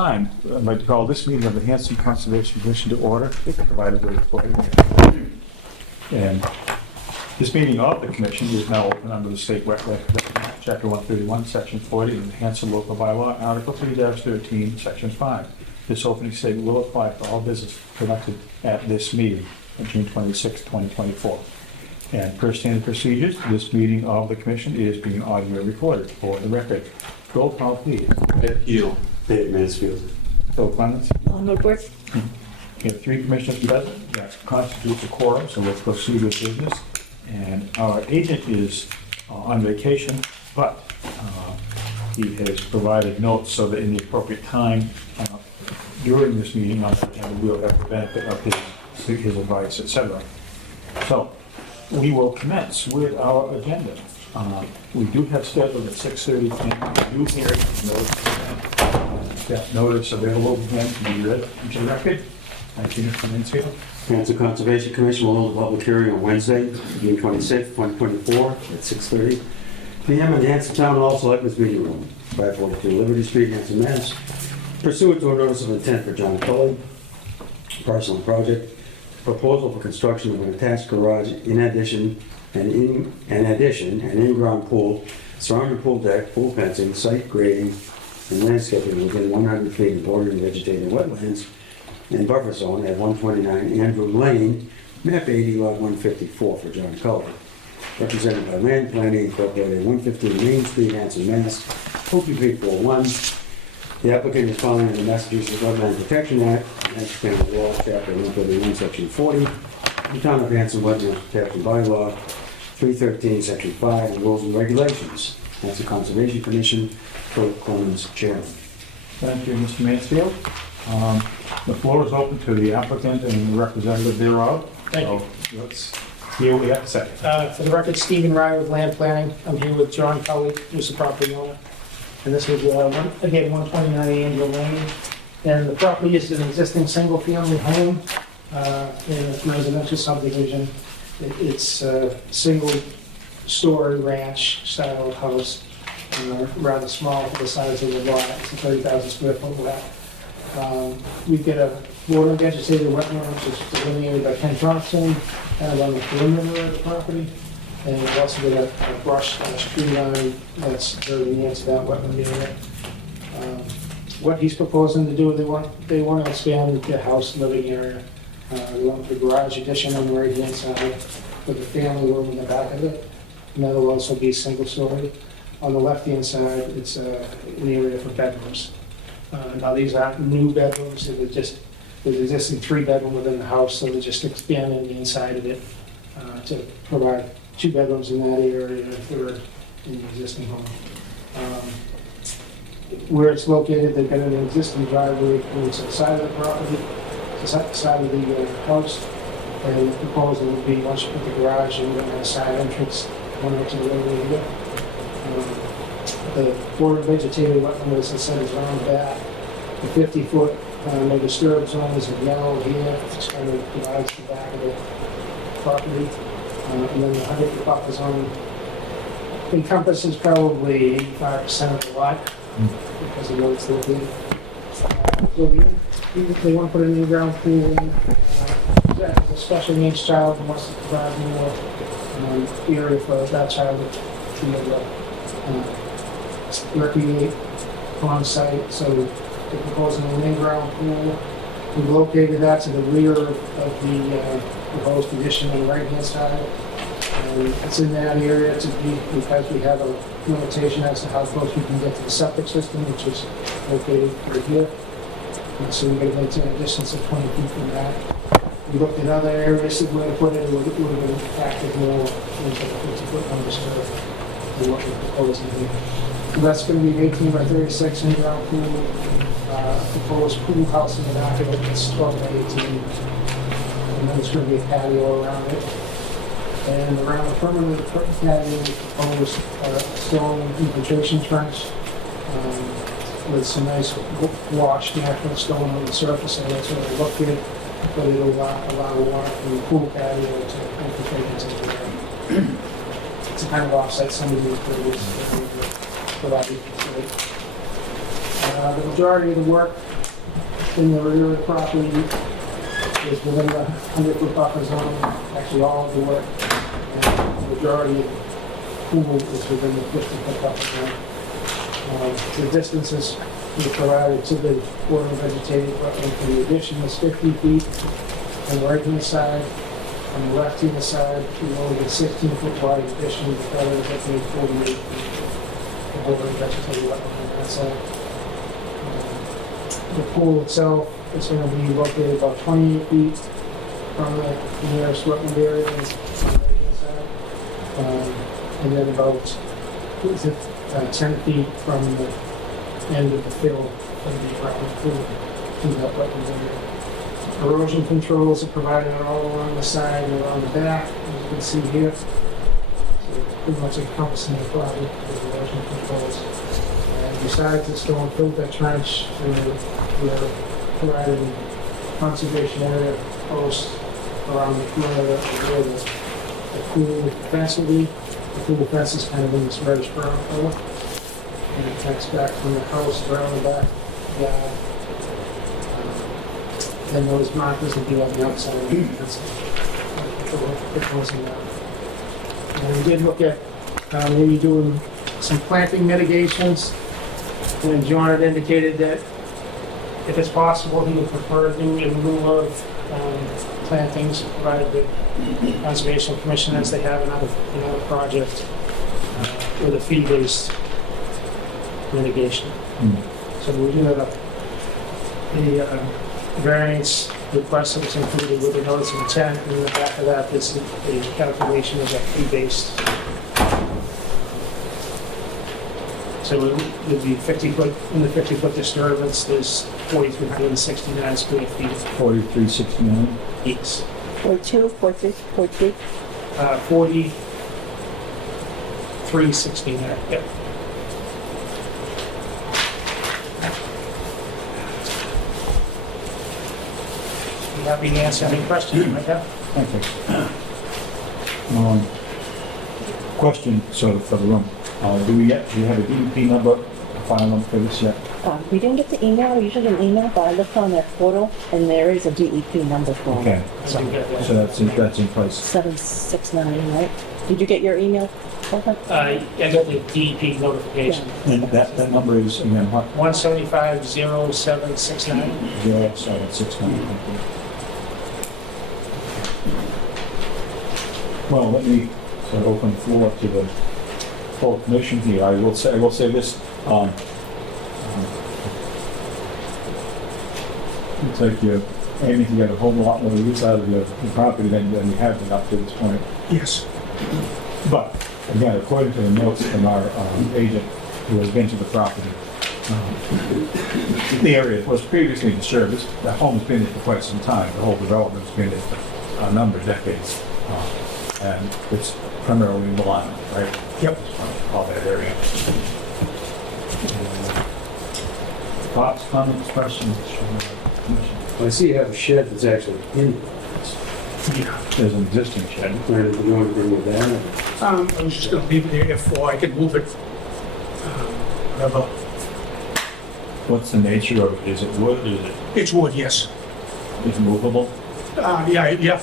time, I'd like to call this meeting of the Hanson Conservation Commission to order, provided with recording. And this meeting of the commission is now open under the State Wetland Act, Chapter 131, Section 40, and the Hanson Local Bylaw, Article 3-13, Section 5. This opening statement will apply to all business conducted at this meeting on June 26, 2024. And per standard procedures, this meeting of the commission is being audio recorded for the record. Roll call, please. Ed Keel. David Mansfield. Phil Clemens. On the board. We have 3 commissioners present. That constitutes a quorum, so let's proceed with business. And our agent is on vacation, but he has provided notes so that in the appropriate time during this meeting, we'll have the benefit of his advice, etc. So we will commence with our agenda. We do have scheduled at 6:30 p.m. New hearing notice. That notice available again to be read into the record. Thank you, Mr. Mansfield. Hanson Conservation Commission will hold a public hearing on Wednesday, June 26, 2024, at 6:30 p.m. in the Hanson Town Hall Selectmen's Meeting Room, 542 Liberty Street, Hanson, Mass. Pursuant to a notice of intent for John Cully, personal project, proposal for construction of an attached garage in addition, an in-ground pool, surrounding pool deck, pool fencing, site grading, and landscaping within 100 feet of bordering vegetated wetlands and buffer zone at 129 Andrew Lane, map 80, lot 154 for John Cully. Represented by Land Planning Incorporated, 115 Main Street, Hanson, Mass. 02341. The applicant is following the Massachusetts Wetland Protection Act, Hanson County Law, Chapter 131, Section 40, the Town of Hanson Wetland Protection Bylaw, 313, Section 5, and rules and regulations. Hanson Conservation Commission, Philip Clemens, Chairman. Thank you, Mr. Mansfield. The floor is open to the applicant and the representative thereof. Thank you. Let's hear what we have to say. For the record, Stephen Rye with Land Planning. I'm here with John Cully, who's the property owner. And this is, again, 129 Angel Lane. And the property is an existing single-family home in a residential subdivision. It's a single-story ranch-style house, rather small for the size of the lot. It's a 30,000 square foot lot. We've got a border vegetated wetland, which is delineated by Ken Thompson, kind of on the perimeter of the property. And we've also got a brush/tree line that's very near to that wetland area. What he's proposing to do, they want to expand their house living area. They want the garage addition on the right-hand side with the family room in the back of it. And that'll also be single-story. On the left-hand side, it's an area for bedrooms. Now these aren't new bedrooms, there's existing 3-bedroom within the house, so they're just expanding the inside of it to provide 2 bedrooms in that area and a 3rd in the existing home. Where it's located, they've got an existing driveway going to the side of the property, the side of the house, and the proposal would be once you put the garage in, you're going to have a side entrance one up to the road here. The border vegetated wetland, as I said, is around that. The 50-foot no disturb zone is yellow here, it kind of divides the back of the property. And then the 100-foot buffer zone encompasses probably 85% of the lot because of where it's located. So they want to put an in-ground pool in. As a special needs child who wants to provide more area for that child to be able to recreate on site. So they're proposing an in-ground pool. We've located that to the rear of the proposed addition on the right-hand side. And it's in that area to be, because we have a limitation as to how close we can get to the septic system, which is located right here. And so we're going to maintain a distance of 20 feet from that. We looked at other areas that were put in, we would have factored more into the 50-foot undisturbed than what we're proposing here. So that's going to be an 18 by 36 in-ground pool. Proposed pool house in the back of it. It's 12 by 18. And then there's going to be a patio around it. And around the perimeter of the patio, proposed stone infiltration trench with some nice washed natural stone on the surface, and that's what it looked good, but it'll allow water from the pool patio to infiltrate into the area. To kind of offset some of the improvements that we provided. The majority of the work in the rear of the property is within the 100-foot buffer zone, actually all of the work. And the majority of the pool is within the 50-foot buffer zone. The distances we provided to the border vegetated wetland from the addition is 50 feet on the right-hand side. On the left-hand side, we only get 16-foot wide addition, the other is at 48 feet. The border vegetated wetland on that side. The pool itself is going to be located about 28 feet from the nearest wetland area on the right-hand side. And then about 10 feet from the end of the fill from the wetland pool to that wetland area. Erosion controls are provided all along the side and around the back, as you can see here. So pretty much encompassing the property with erosion controls. And besides the stone filter trench, we're providing conservation area posts around the perimeter of where the pool fence will be. The pool fence is kind of in this reddish brown color. And it takes back from the house around the back yard. And those markers will be on the outside of the fence. Proposing that. And we did look at maybe doing some planting mitigations. And John had indicated that if it's possible, he would prefer doing in lieu of plantings provided the Conservation Commission as they have another project with a fee-based mitigation. So we do have a variance request that was included with the notice of intent, and in the back of that, this is the calculation of that fee-based. So it would be 50-foot, in the 50-foot disturbance, there's 4,369 square feet. 4369. Yes. 42, 43, 43. 4,369, yep. Be happy to answer any questions you might have. Thank you. Question, so for the room. Do we have a DEP number, a file number for this yet? We didn't get the email, we usually get an email, but I looked on their portal and there is a DEP number for Okay, So you get that. so that's in place. 769, right? Did you get your email? Okay. I got the DEP notification. And that number is, again, what? 175-0769. 0769. Well, let me sort of open the floor to the full commission here. I will say this. Looks like you're aiming to get a whole lot more use out of your property than you have been up to this point. Yes. But again, according to the notes from our agent who has been to the property, the area was previously disturbed. The home has been there for quite some time. The whole development has been there for a number of decades. And it's primarily Milan, right? Yep. All that area. Thoughts, comments, questions from the commission? I see you have a shed that's actually in, Yeah. There's an existing shed. planning to do anything with that? I was just gonna leave it there for I could move it. Whatever. What's the nature of it? Is it wood? Is It's wood, yes. it movable? Yeah.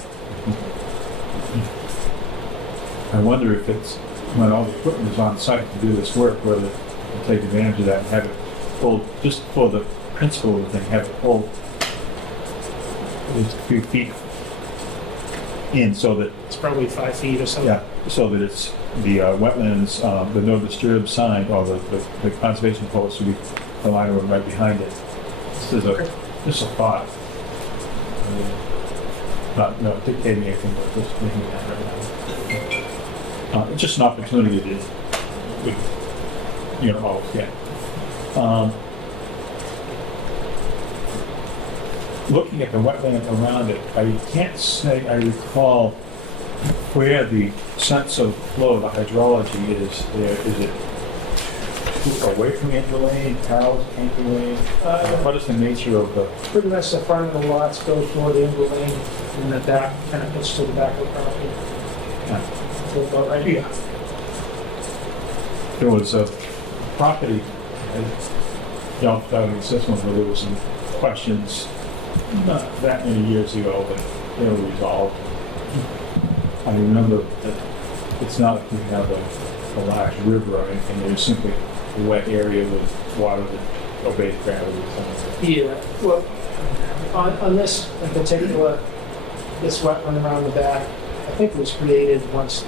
I wonder if it's, when all the equipment is on site to do this work, whether they'll take advantage of that and have it pulled, just for the principle of the thing, have it pulled just a few feet in so that, It's probably 5 feet or something. yeah, so that it's the wetlands, the no disturb sign, or the conservation post will be the line right behind it. This is just a thought. Not dictating anything, but just thinking that right now. It's just an opportunity that we always get. Looking at the wetland around it, I can't say I recall where the sense of flow, the hydrology is there. Is it away from Angel Lane, parallel to Angel Lane? What is the nature of the... Pretty much the front of the lots go toward the Amber Lane, and the back kind of gets to the back of the property. Yeah. So about right here. There was a property, I don't know if that exists, where there was some questions not that many years ago, but they were resolved. I remember that it's not like we have a large river or anything, there's simply a wet area with water that obeys gravity. Yeah, well, on this in particular, this wetland around the back, I think it was created once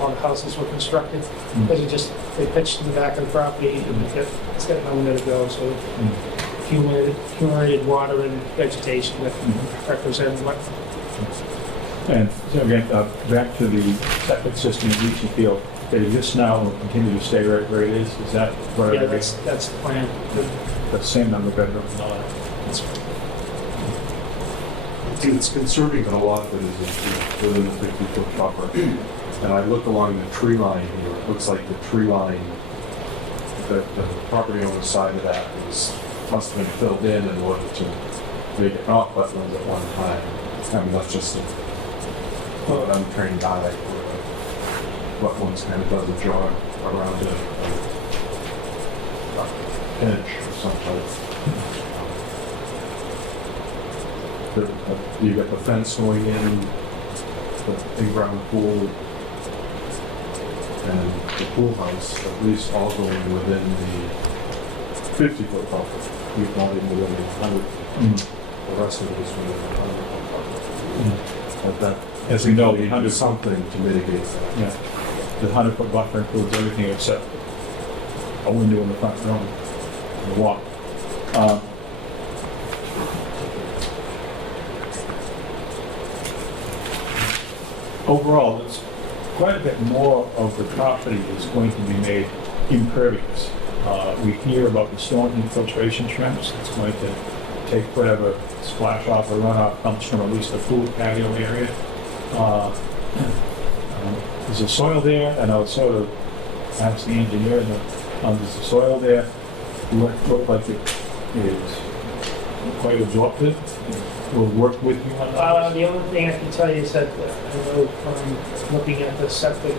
all the houses were constructed. Because they pitched in the back of the property and it's got nowhere to go, so accumulated water and vegetation that represent what. And so again, back to the septic system in leaching field, they just now will continue to stay right where it is that what? Yeah, that's the plan. The same number of bedrooms and all that? That's It's concerning that a lot of it is within the 50-foot buffer. And I look along the tree line here, it looks like the tree line, the property owner's side of that must have been filled in order to make it not wetlands at one time. I mean, that's just an untrained eye. Wetlands kind of does a jog around a hedge or something. You got the fence going in, the in-ground pool, and the pool house, at least all going within the 50-foot buffer. You've not even within the 100. The rest of it is within the 100-foot buffer. But that, As we know, the you do 100 something to mitigate that. Yeah, the 100-foot buffer includes everything except a window in the front room, and a walk. Overall, it's quite a bit more of the property is going to be made impervious. We hear about the storm infiltration trench. It's going to take whatever splash off or runoff comes from at least the pool patio area. There's a soil there, and I would sort of ask the engineer, there's a soil there. Look like it is quite absorptive. We'll work with you on that. The only thing I can tell you is that I know from looking at the septic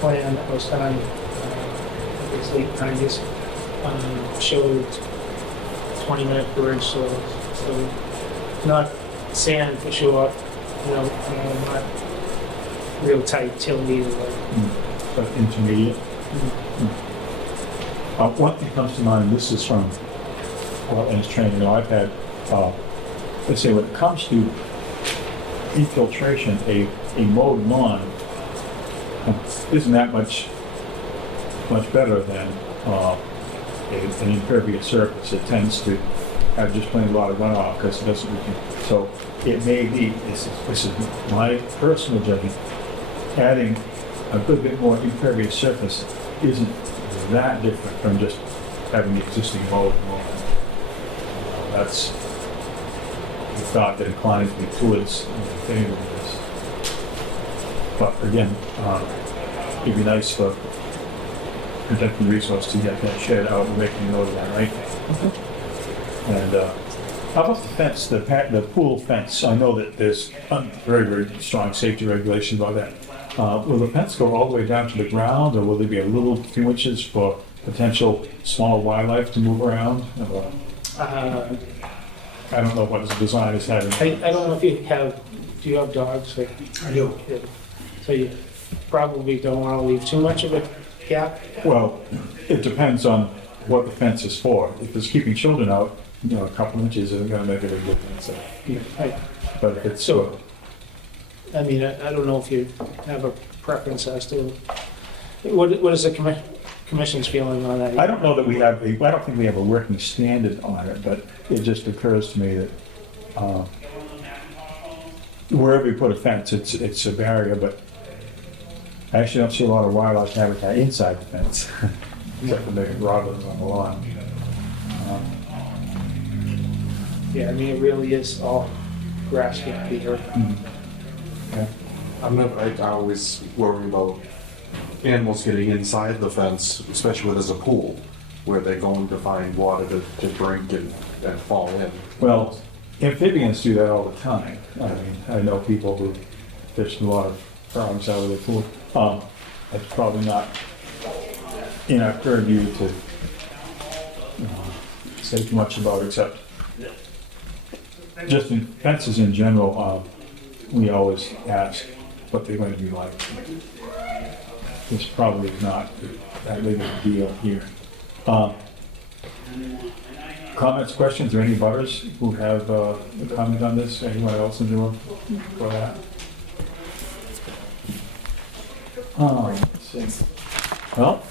plan that was done, it was late 90s, showed 20-minute per inch soil. So not sand for sure, not real tight tilly. But intermediate. One thing comes to mind, this is from wetlands training. I've had, let's say when it comes to infiltration, a mowed lawn isn't that much better than an impervious surface. It tends to have just plain a lot of runoff because it doesn't. So it may be, this is my personal judgment, adding a good bit more impervious surface isn't that different from just having the existing mowed lawn. That's the thought that inclines me towards favor of this. But again, it'd be nice for protecting resource to get that shed out and making a note of that, right? And how about the fence, the pool fence? I know that there's very, very strong safety regulations about that. Will the fence go all the way down to the ground, or will there be a few inches for potential small wildlife to move around? I don't know what the design is having. I don't know if do you have dogs? I do. So you probably don't want to leave too much of a gap. Well, it depends on what the fence is for. If it's keeping children out, a couple inches isn't going to make a big difference. But if it's I mean, I don't know if you have a preference as to what is the commission's feeling on that? I don't know that we have. I don't think we have a working standard on it, but it just occurs to me that wherever you put a fence, it's a barrier. But I actually don't see a lot of wildlife habitat inside the fence, except for maybe robins on the lawn. Yeah, I mean, it really is all grass can't be hurt. Okay. I always worry about animals getting inside the fence, especially when there's a pool, where they're going to find water to drink and fall in. Well, amphibians do that all the time. I mean, I know people who fish a lot of frogs out of their pool. It's probably not in our purview to say too much about, except Just in fences in general, we always ask what they're going to be like. This probably is not that big of a deal here. Comments, questions, or any butters who have a comment on this? Anyone else in the room for that? Let's see. Well,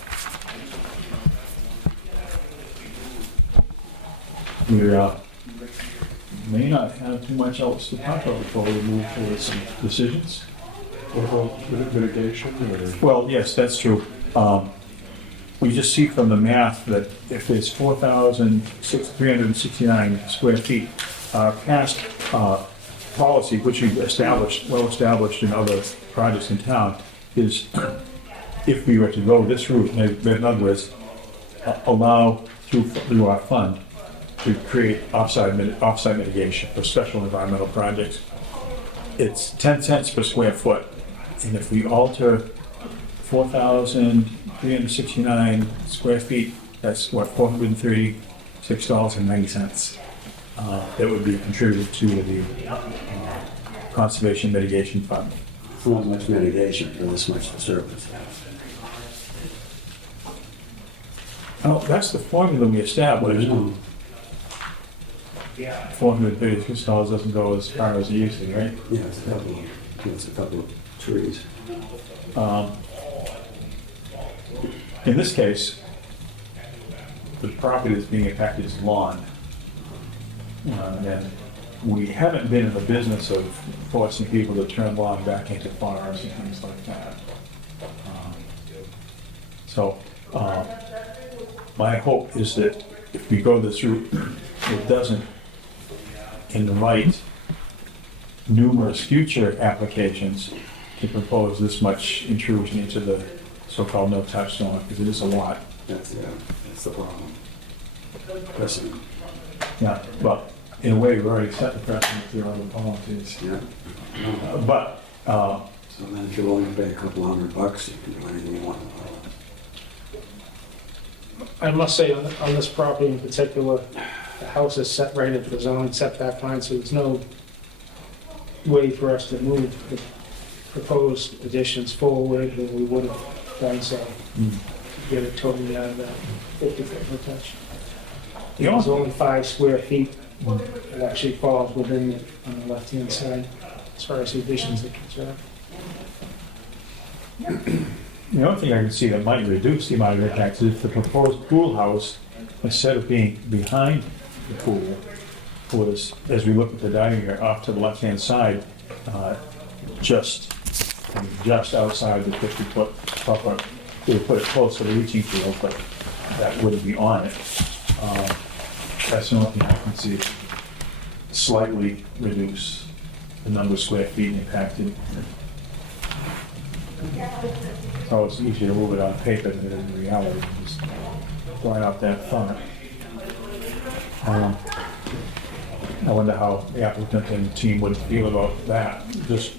we may not have too much else to talk about before we move towards some decisions. Mitigation or? Well, yes, that's true. We just see from the math that if there's 4,369 square feet, our past policy, which we've established, well established in other projects in town, is if we were to go this route, in other words, allow through our fund to create offsite mitigation for special environmental projects, it's 10 cents per square foot. And if we alter 4,369 square feet, that's what, $436.90. That would be contributed to the Conservation Mitigation Fund. It's not much mitigation for this much disturbance. Oh, that's the formula we established. $436 doesn't go as far as it used to, right? Yeah, it's a couple of trees. In this case, the property that's being impacted is lawn. And we haven't been in the business of forcing people to turn lawn back into farms and things like that. My hope is that if we go this route, it doesn't invite numerous future applications to propose this much intrusion into the so-called no-touch zone, because it is a lot. That's the problem. Precedent. Yeah, but in a way, we've already set the precedent through other policies. Yeah. But, So then if you're willing to pay a couple $100, you can do anything you want. I must say, on this property in particular, the house is set right into the zoning setback line, so there's no way for us to move the proposed additions forward, and we would have done so. Get it totally out of that 50-foot protection. There's only 5 square feet that actually falls within it on the left-hand side, as far as the additions are concerned. the only thing I can see that might reduce the amount of impacts is if the proposed pool house, instead of being behind the pool, was, as we look at the diagram, off to the left-hand side, just outside the 50-foot buffer. We would put it close to the leaching field, but that wouldn't be on it. That's the only thing I can see slightly reduce the number of square feet impacted. So it's easier to move it on paper than it is in reality, just going out that far. I wonder how the applicant and the team would feel about that, just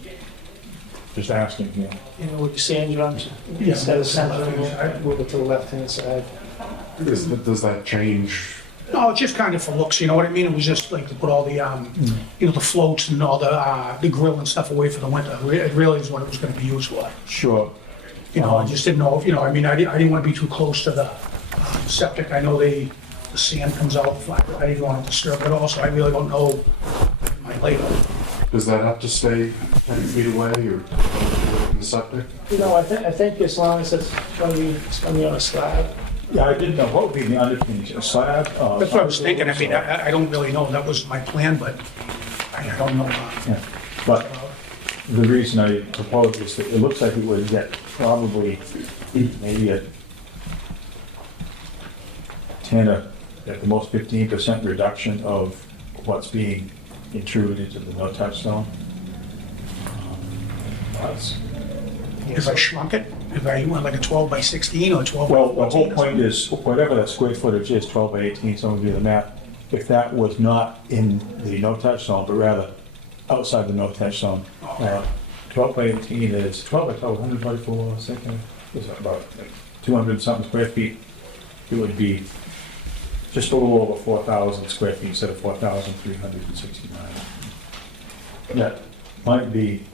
asking here. You know what you're saying, John? Instead of centering it, move it to the left-hand side. Does that change? No, it's just kind of for looks, you know what I mean? It was just like to put all the, you know, the floats and all the grill and stuff away for the winter. It really is what it was gonna be used for. Sure. You know, I just didn't know, if you know, I mean, I didn't wanna be too close to the septic. I know the sand comes out, I didn't want to disturb it also. I really don't know my layout. Does that have to stay 10 feet away or in the septic? You know, I think as long as it's gonna be on a slab. Yeah, I didn't know what would be the underpinnings, a slab? That's what I was thinking. I mean, I don't really know. That was my plan, but I don't know. Yeah, but the reason I proposed is that it looks like it would get probably maybe a 10 or at the most 15% reduction of what's being intruded into the no-touch zone. If I shrunk it, if I went like a 12 by 16 or 12 by Well, 14. the whole point is, whatever the square footage is, 12 by 18, someone do the math, if that was not in the no-touch zone, but rather outside the no-touch zone, 12 by 18 is 12 by 12, 124 seconds, is about 200 something square feet. It would be just a little over 4,000 square feet instead of 4,369. That might be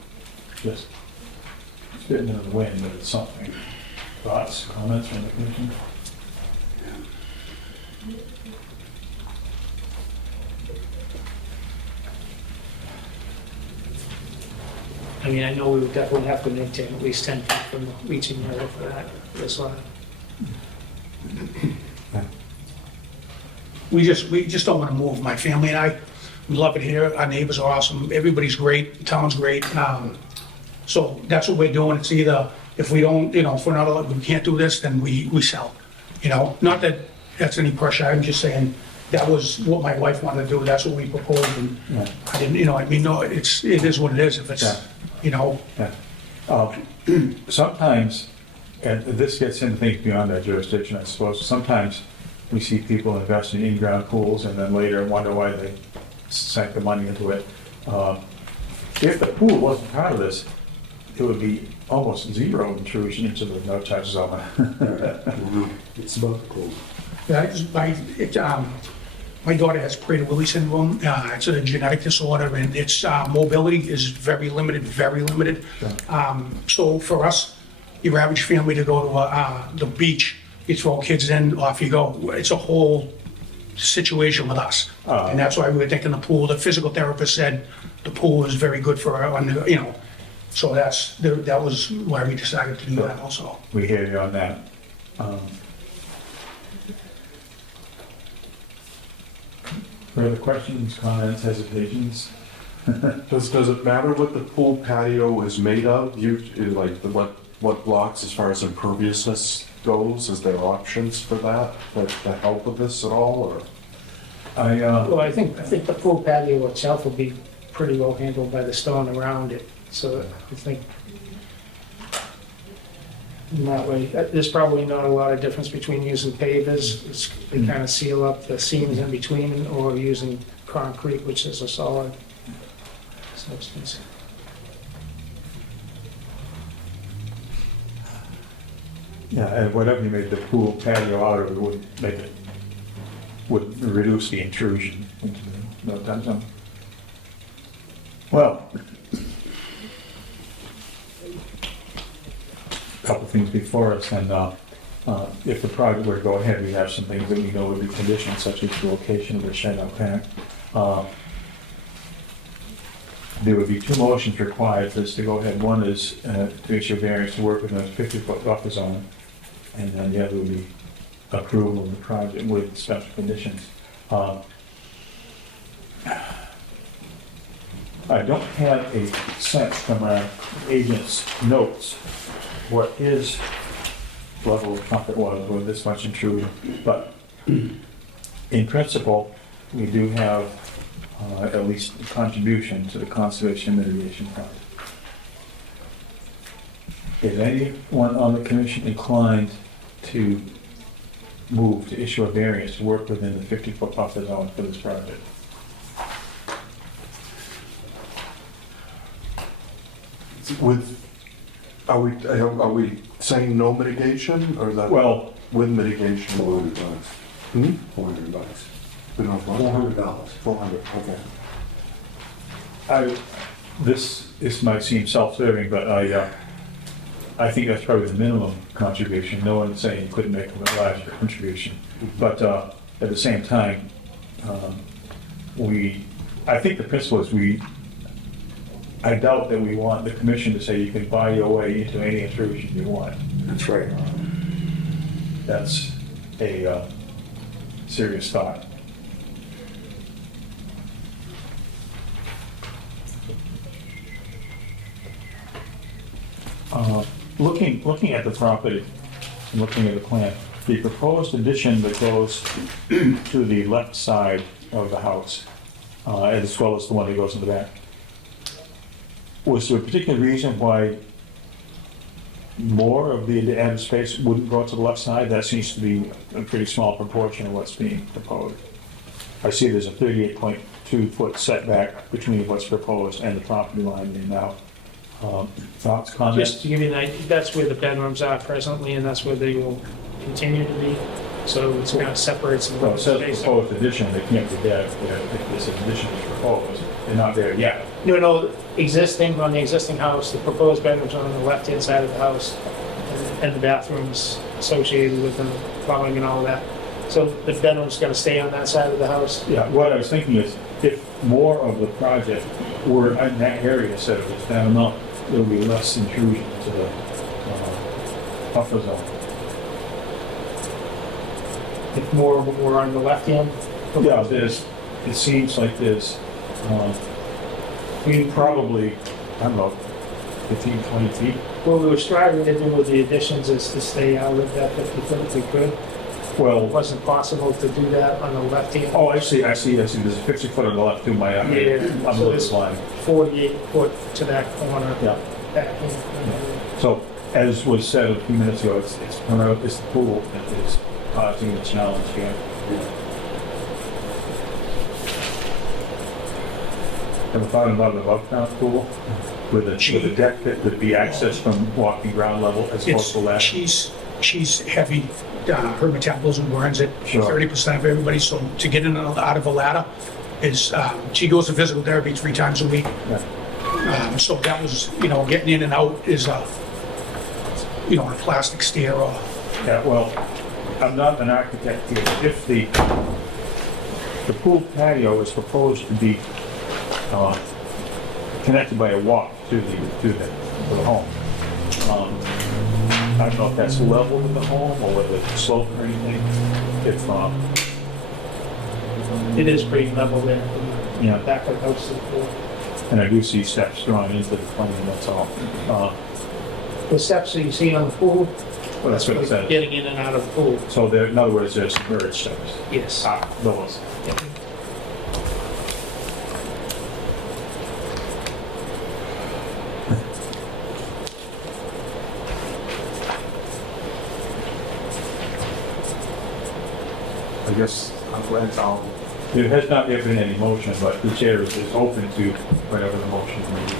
just spitting in the wind, but it's something. Thoughts, comments from the commission? I mean, I know we would definitely have to maintain at least 10 feet from the reaching area for that, this lot. We just don't want to move. My family and I, we love it here. Our neighbors are awesome. Everybody's great. The town's great. So that's what we're doing. It's either, if we don't, if we're not, we can't do this, then we sell. Not that that's any pressure. I'm just saying that was what my wife wanted to do. That's what we proposed. And Yeah. I didn't, no, it is what it is. If it's, Yeah. Sometimes, and this gets into things beyond our jurisdiction, I suppose, sometimes we see people invest in in-ground pools and then later wonder why they sank the money into it. If the pool wasn't part of this, it would be almost zero intrusion into the no-touch zone. It's about the pool. Yeah, my daughter has Prader-Willi syndrome. It's a genetic disorder, and its mobility is very limited, very limited. So for us, your average family to go to the beach, you throw kids in, off you go. It's a whole situation with us. And that's why we were thinking the pool. The physical therapist said the pool is very good for her, so that was why we decided to do that also. We hear you on that. Further questions, comments, hesitations? Does it matter what the pool patio is made of? What blocks as far as imperviousness goes? Is there options for that help with this at all, or? Well, I think the pool patio itself will be pretty well handled by the stone around it, so I think in that way, there's probably not a lot of difference between using pavers, they kind of seal up the seams in between, or using concrete, which is a solid substance. Yeah, and whatever you made the pool patio out of, it would reduce the intrusion into the no-touch zone. Well, a couple things before us, and if the project were to go ahead, we have some things that we know would be conditioned, such as the location of the shed out back. There would be two motions required for this to go ahead. One is to issue variance to work within a 50-foot buffer zone, and then the other would be approval of the project with special conditions. I don't have a sense from our agent's notes what his level of comfort was with this much intrusion, but in principle, we do have at least a contribution to the conservation mitigation fund. Is anyone on the commission inclined to move to issue a variance to work within the 50-foot buffer zone for this project? Are we saying no mitigation, or is that? Well, with mitigation? $400. Hmm? $400. We don't have $400. 400, okay. this might seem self-serving, but I think that's probably the minimum contribution. No one's saying you couldn't make a larger contribution. But at the same time, I think the principle is I doubt that we want the commission to say you can buy your way into any intrusion you want. That's right. That's a serious thought. Looking at the property and looking at the plan, the proposed addition that goes to the left side of the house, as well as the one that goes in the back, was there a particular reason why more of the added space wouldn't go to the left side? That seems to be a pretty small proportion of what's being proposed. I see there's a 38.2-foot setback between what's proposed and the property line there now. Thoughts, comments? Just to give you an idea, that's where the bedrooms are presently, and that's where they will continue to be. So it's kind of separates some So it says space. proposed addition, they can't be there if this addition is proposed, they're not there yet. No, existing, on the existing house, the proposed bedrooms are on the left-hand side of the house, and the bathrooms associated with the plumbing and all of that. So the bedroom's gonna stay on that side of the house? Yeah, what I was thinking is, if more of the project were in that area instead of just down up, there would be less intrusion to the buffer zone. If more of them were on the left-hand? Yeah, it seems like there's, probably, I don't know, 15, 20 feet. What we were striving to do with the additions is to stay out of that 50 foot if we could. It Well, wasn't possible to do that on the left-hand. oh, I see, there's a 50 foot on the left, too, my, Yeah, I'm so looking this blind. 48 foot to that corner. Yeah. Back in. So, as was said a few minutes ago, it's the pool that is causing the challenge here. Ever thought about an above-ground pool with a deck that would be accessed from walking ground level as opposed to ladder? She's heavy, her metabolism burns it, Sure. 30% of everybody, so to get in and out of a ladder is, she goes to physical therapy 3 times a week. Yeah. So that was, getting in and out is on a plastic stair or, Yeah, well, I'm not an architect here. If the pool patio is proposed to be connected by a walk to the home, I don't know if that's level with the home or whether it's slope or anything. If, It is pretty level there. Yeah. Back of the house to the pool. and I do see steps drawn into the plane, that's all. The steps that you see on the pool, Well, that's what it like says. getting in and out of the pool. So there, in other words, there's submerged steps. Yes. Those. I guess I'm glad There has not yet been any motion, but the chair is open to whatever the motion may be.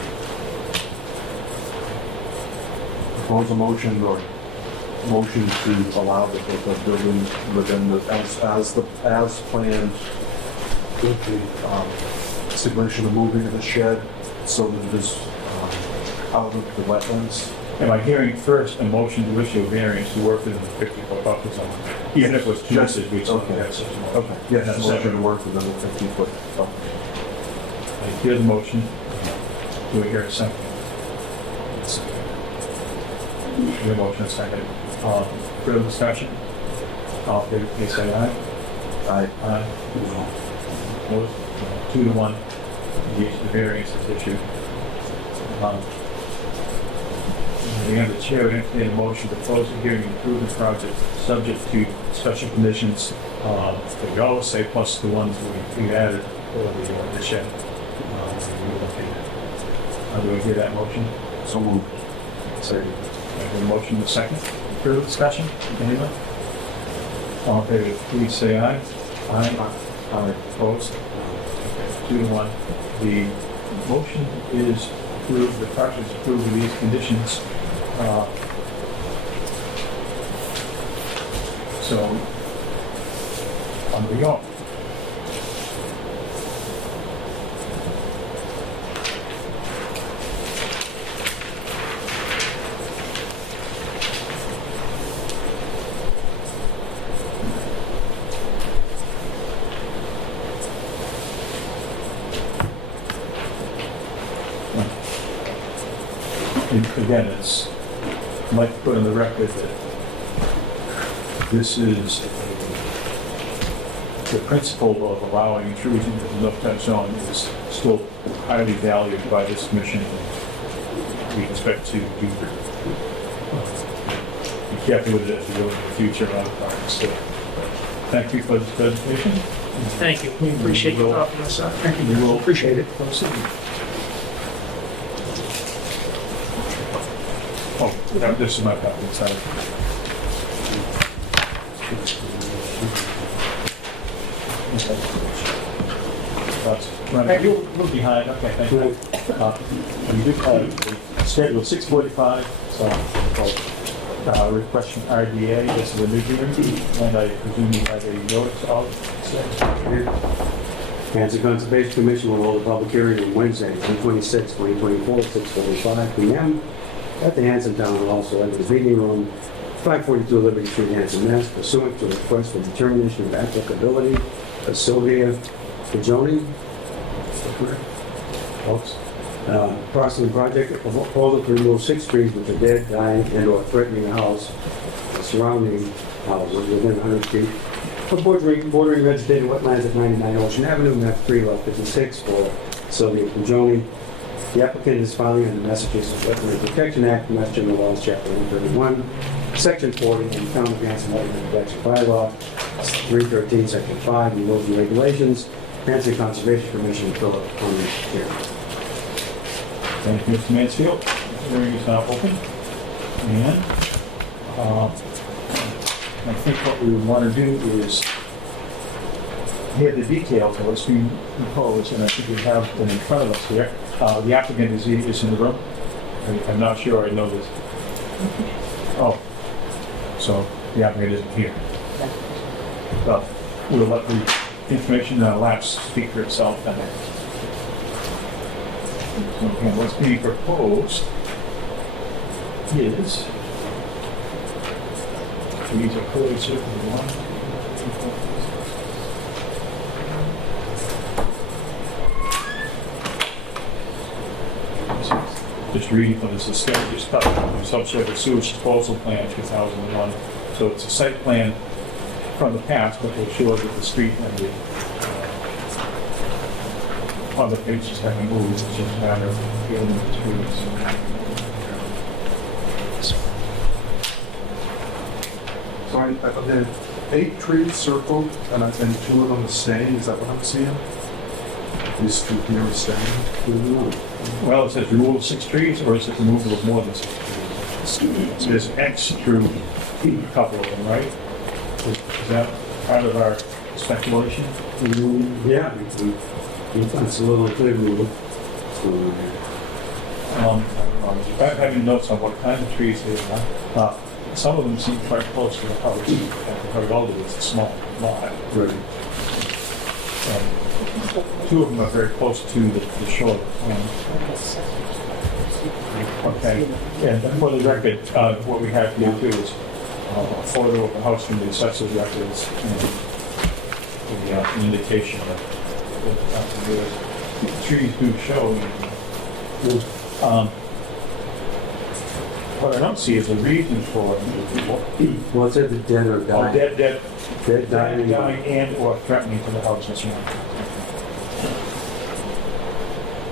propose a motion or motion to allow the building within the, as planned, with the stipulation of moving of the shed so that it is out of the wetlands. Am I hearing first a motion to issue a variance to work within the 50-foot buffer zone? Even if it was permitted, we still Okay. have such a motion. Okay, yes, That's motion to second. work within the 50-foot. I hear the motion. Do we hear a second? Your motion is second. Further discussion? All in favor, please say aye. Aye. Aye. Opposed? 2 to 1. The variance is issued. Again, the chair would entertain a motion to close the hearing and approve the project, subject to special conditions, that we always say, plus the ones we added for the shed. Do we hear that motion? So moved. Second. A motion to second. Further discussion? Anyone? All in favor, please say aye. Aye. Aye. Opposed? 2 to 1. The motion is approved, the project is approved with these conditions. So, on we go. And again, I'd like to put on the record that this is the principle of allowing intrusion into the no-touch zone is still highly valued by this commission. We expect to be careful with it as we go in the future on other projects. So, thank you for this presentation. Thank you. We appreciate your offering us up. thank We you, will appreciate it. proceed. Oh, yeah, this is my copy, sorry. Right, you're behind, okay, thank you. We do, schedule 6:45, so, requesting RDA, this is a new hearing, and I presume you have a notice of, Hanson Conservation Commission will hold a public hearing on Wednesday, June 26, 2024, 6:45 p.m. at the Hanson Town Hall, Selectmen's Meeting Room, 542 Liberty Street, Hanson, Mass. Pursuant to a request for determination of applicability of Sylvia Pajoni. Is that correct? Folks? Crossing project, a proposal to remove 6 trees which are dead, dying, and/or threatening the house, the surrounding houses within 100 feet of bordering vegetated wetlands at 99 Ocean Avenue, map 3, lot 56, for Sylvia Pajoni. The applicant is filing under the Massachusetts Wetland Protection Act, Mass General Laws, Chapter 131, Section 40, and the Town of Hanson Wetland Protection Bylaw, 313, Section 5, and rules and regulations. Hanson Conservation Commission, Philip, on the hearing. thank you, Mr. Mansfield. The hearing is now open. And I think what we would want to do is hear the details of what's being proposed, and I think we have them in front of us here. The applicant is in the room. I'm not sure I know this. Oh, so the applicant isn't here. Well, we'll let the information lapse speak for itself then. Okay, what's being proposed is these are clearly circled one, 2, 4, 5, 6. Just reading from this, is cut from subsurface sewage disposal plan 2001. So it's a site plan from the past, but it shows that the street and the other pages have been moved. It's just a matter of dealing with the trees. So I there are 8 trees circled, and 2 of them are staying, is that what I'm seeing? These 2 here are staying? Well, it says removal of 6 trees, or is it removal of more than 6 trees? There's X through a couple of them, right? Is that part of our speculation? Yeah, it's a little unclear. I'm having notes on what kind of trees they are. Some of them seem quite close to the house. Quite all of it's a small lot. Right. 2 of them are very close to the shore. Okay, and for the record, what we have here too is a photo of the house from the assessor's records and an indication of what the trees do show. What I don't see is a reason for it. Well, it said the dead or Oh, dying. dead, Dying. and or threatening to the house, that's right.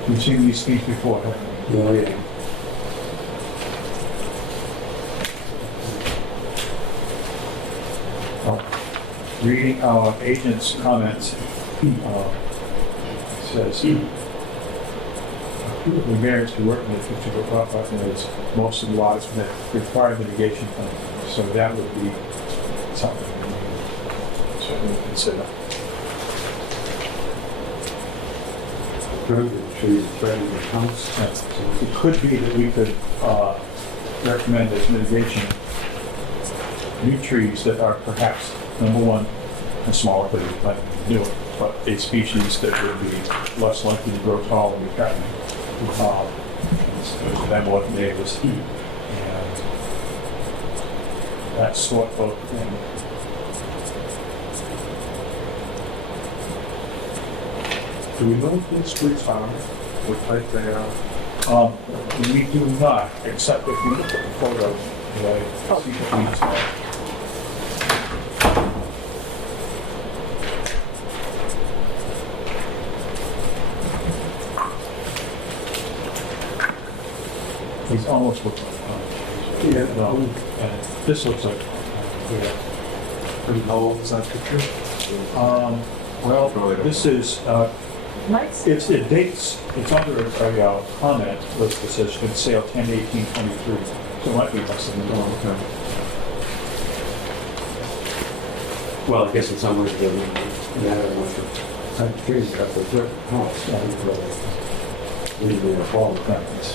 We've seen these things before, haven't we? Oh, yeah. Reading our agent's comments, says, the variance to work in the 50-foot property is most of the lots that require mitigation plan. So that would be something we certainly consider. The trees threatening the house. It could be that we could recommend as mitigation new trees that are perhaps, number one, smaller, but new, but a species that would be less likely to grow tall and be threatening than what neighbors. And that sort of thing. Do we know if these streets are, what type they are? We do not, except if you look at the photo, right? These almost look like Yeah. no, and this looks like And how old is that picture? well, this is Nice. it dates. It's under a comment list that says for sale 10/18/23. So it might be less than that. Okay. Well, I guess in some ways it doesn't matter much of type of trees that the house. Legally a fall preference.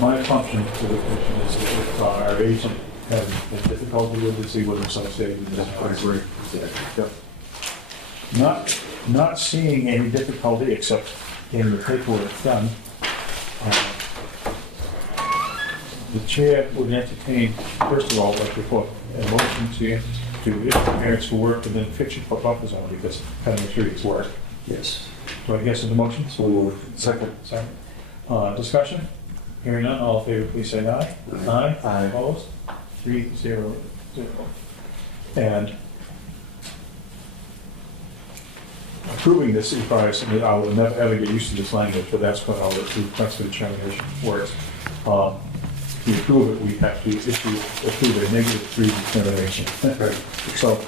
My assumption for the question is that if our agent having a difficulty with it, see what it's like, say, I agree. Yep. not seeing any difficulty except getting the paperwork done. The chair would entertain, first of all, like before, a motion to issue variance for work and then fix it for buffer zone, because cutting the trees work. Yes. Do I guess in the motion? So moved. Second. Second. Discussion? Hearing none, all in favor, please say aye. Aye. Aye. Opposed? 3-0-0. And approving this requires, I mean, I will never ever get used to this language, but that's what our request for determination works. To approve it, we have to approve a -3 determination. So,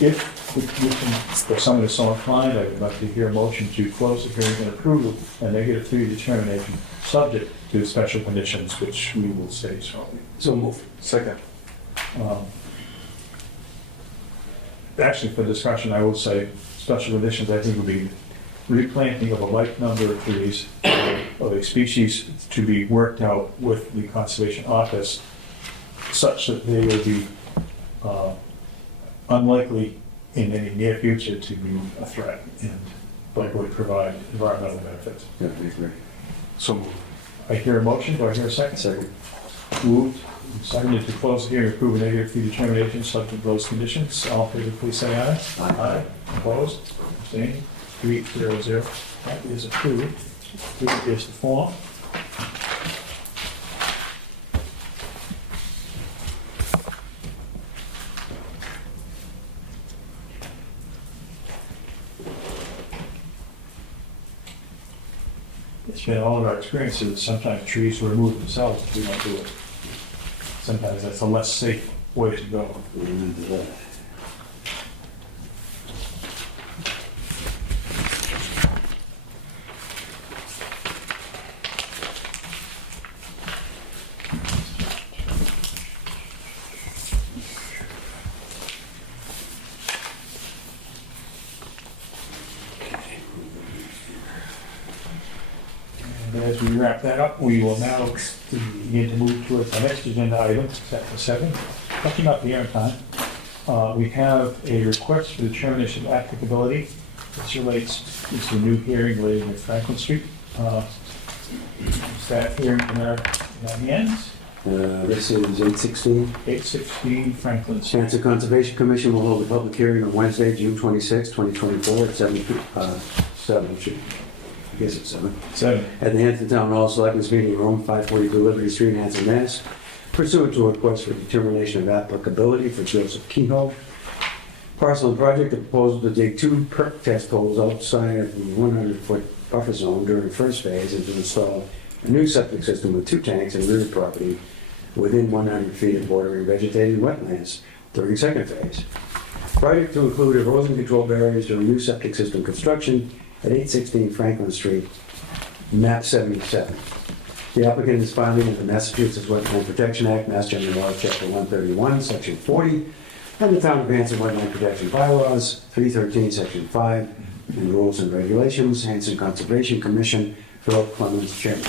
if the commission, if someone is so inclined, I would like to hear a motion to close the hearing and approve a -3 determination, subject to special conditions, which we will say shortly. So moved. Second. Actually, for discussion, I will say, special conditions, I think, would be replanting of a like number of trees of a species to be worked out with the Conservation Office, such that they will be unlikely in any near future to be a threat, and but would provide environmental benefits. Yeah, I agree. So moved. I hear a motion, do I hear a second? Second. Moved, seconded to close the hearing, approve a -3 determination, subject to those conditions. All in favor, please say aye. Aye. Opposed? Abstaining? 3-0-0. That is approved. Here is the form. It's been all of our experiences that sometimes trees will remove themselves if we don't do it. Sometimes that's a less safe way to go. Amen to that. And as we wrap that up, we will now begin to move towards the next agenda item, chapter 7. Catching up here in time, we have a request for determination of applicability. This relates to a new hearing relating to Franklin Street. Is that hearing in our hands? This is 8/16. 816 Franklin Street. Hanson Conservation Commission will hold a public hearing on Wednesday, June 26, 2024, at 7, I guess it's 7, 7. at the Hanson Town Hall Selectmen's Meeting Room, 542 Liberty Street, Hanson, Mass. Pursuant to a request for determination of applicability for Joseph Kehoe. Parcel and project, the proposal to dig 2 perk test holes outside of the 100-foot buffer zone during first phase and to install a new septic system with 2 tanks and rear property within 100 feet of bordering vegetated wetlands during second phase. Project to include erosion control barriers during new septic system construction at 816 Franklin Street, map 77. The applicant is filing with the Massachusetts Wetland Protection Act, Mass General Law, Chapter 131, Section 40, and the Town of Hanson Wetland Protection Bylaws, 313, Section 5, and Rules and Regulations, Hanson Conservation Commission, Philip Clemens, Chairman.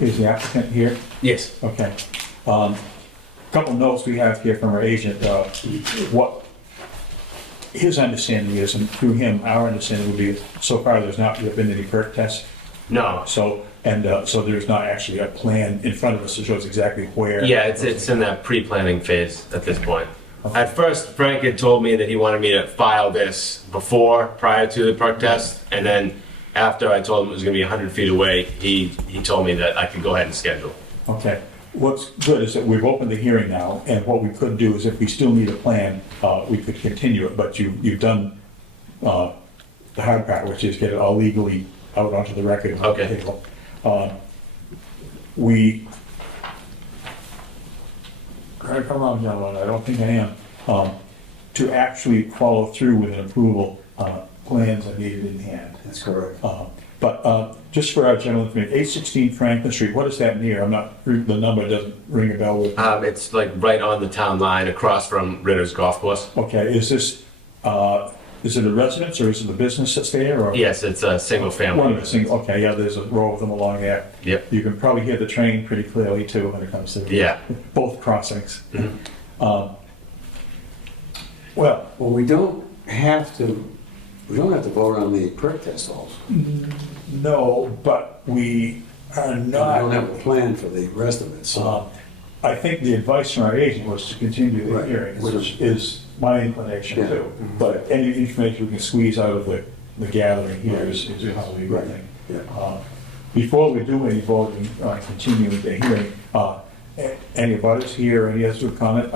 Is the applicant here? Yes. Okay. Couple notes we have here from our agent, what his understanding is, and through him, our understanding would be, so far, there's not been any perk tests. No. So there's not actually a plan in front of us that shows exactly where. Yeah, it's in that pre-planning phase at this point. At first, Frank had told me that he wanted me to file this prior to the perk test, and then after I told him it was going to be 100 feet away, he told me that I could go ahead and schedule. Okay. What's good is that we've opened the hearing now, and what we could do is if we still need a plan, we could continue it, but you've done the hard part, which is get it all legally out onto the record. Okay. Correct if I'm wrong, gentlemen, I don't think I am. To actually follow through with an approval, plans are needed in hand. That's correct. But just for our general information, 816 Franklin Street, what is that near? The number doesn't ring a bell with. It's like right on the town line across from Ritter's Golf Course. Okay, is this is it a residence or is it a business that's there, or? Yes, it's a single One family. of the single, okay, yeah, there's a row of them along there. Yep. You can probably hear the train pretty clearly too when it comes to Yeah. both crossings. Mhm. Well, Well, we don't have to vote on the perk test also. no, but we are We don't have not, a plan for the rest of it, so. I think the advice from our agent was to continue the Right. hearing, which is my inclination Yeah. too. But any information we can squeeze out of the gathering here is probably a good Right. thing. Yeah. Before we do any voting on continuing the hearing, any of us here, any others with comment?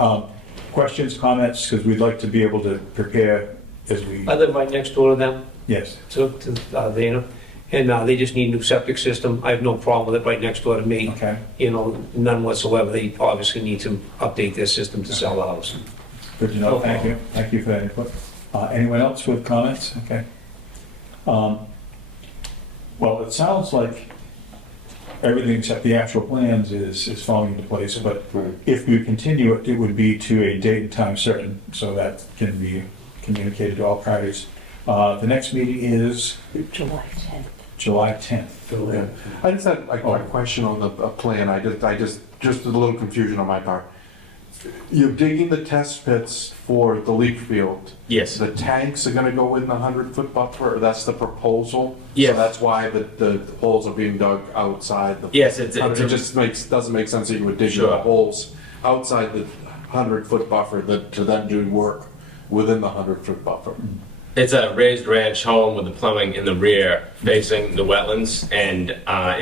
Questions, comments, because we'd like to be able to prepare as we, I live right next door to them, yes. to Dana, and they just need a new septic system. I have no problem with it right next door to me. Okay, None whatsoever. They obviously need to update their system to sell the house. good to know, thank you. Thank you for that input. Anyone else with comments? Okay. Well, it sounds like everything except the actual plans is falling into place, but Right. if we continue it, it would be to a date and time certain, so that can be communicated to all parties. The next meeting is July 10th. July 10th. Fill in. I just had a question on the plan. I just a little confusion on my part. You're digging the test pits for the leach field. Yes. The tanks are gonna go in the 100-foot buffer, that's the proposal? Yes. So that's why the holes are being dug outside the. Yes, it's It just doesn't make sense that you would dig the Sure. holes outside the 100-foot buffer to then do work within the 100-foot buffer. It's a raised ranch home with the plumbing in the rear facing the wetlands, and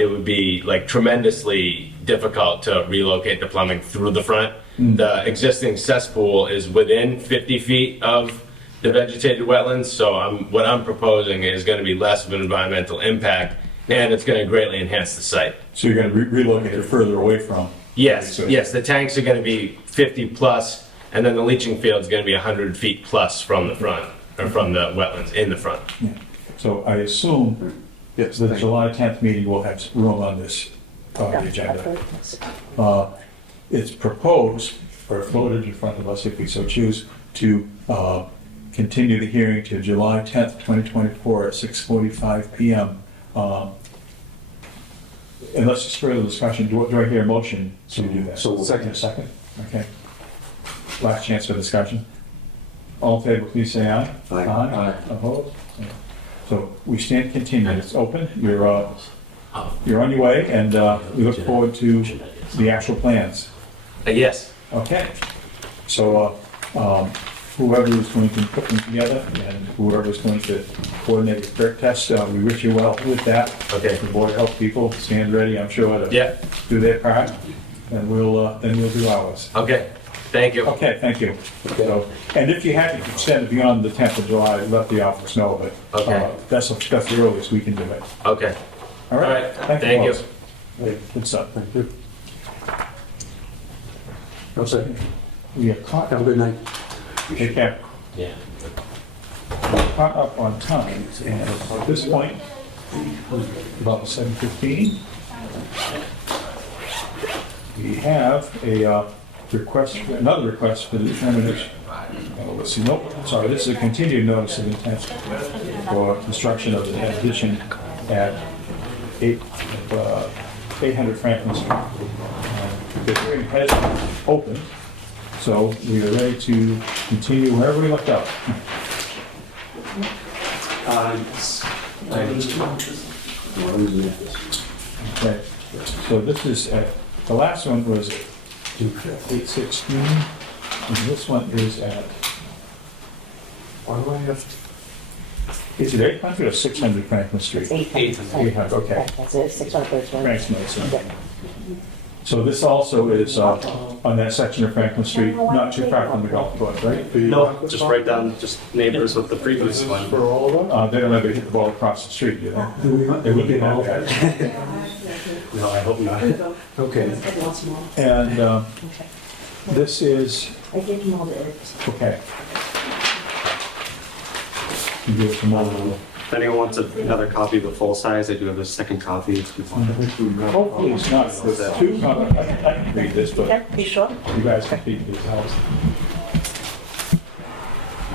it would be like tremendously difficult to relocate the plumbing through the front. The existing cesspool is within 50 feet of the vegetated wetlands, so what I'm proposing is going to be less of an environmental impact, and it's going to greatly enhance the site. So you're gonna relocate it further away from? Yes, yes, the tanks are going to be 50 plus, and then the leaching field is going to be 100 feet plus from the front, or from the wetlands in the front. So I assume Yes, the thank you. July 10th meeting will have room on this, on the agenda. It's proposed, or floated in front of us if we so choose, to continue the hearing to July 10th, 2024 at 6:45 PM. Unless there's further discussion, do I hear a motion to do that? So- Second. Second, okay. Last chance for discussion. All in favor, please say aye. Aye. Aye. Opposed? So we stand continued, it's open, you're on your way, and we look forward to the actual plans. Yes. Okay, so whoever is going to put them together and whoever is going to coordinate the perk test, we wish you well with that. Okay. The board health people stand ready, I'm sure, to Yeah. do their part, and then we'll do ours. Okay. Thank you. Okay, thank you. So, and if you had to extend it beyond the 10th of July, let the office know, but Okay. that's the earliest we can do it. Okay. All All right? right. Thank you. folks. Good stuff. Thank you. No, sir. We are caught Have a good night. Take care. Yeah. Caught up on time, and at this point, about 7:15, we have another request for the determination. Let's see, nope, sorry, this is a continued notice of intent for construction of an addition at 800 Franklin Street. The hearing has opened, so we are ready to continue wherever we left off. Okay, so this is, the last one was 816, and this one is at, Why do I have is it 800 or 600 Franklin Street? 800, okay. That's it, 631. Frank's notes. So this also is on that section of Franklin Street, not too far from the golf course, right? No, just right down, just neighbors with the previous one. for all of them? They don't ever hit the ball across the street, do they? They wouldn't be that bad. No, I hope not. Okay. And this is, I gave them all the edits. okay. You give us some more. If anyone wants another copy of the full size, I do have a second copy if you want. Hopefully it's not, there's two, I can read this, but Okay, be sure. you guys can read these out.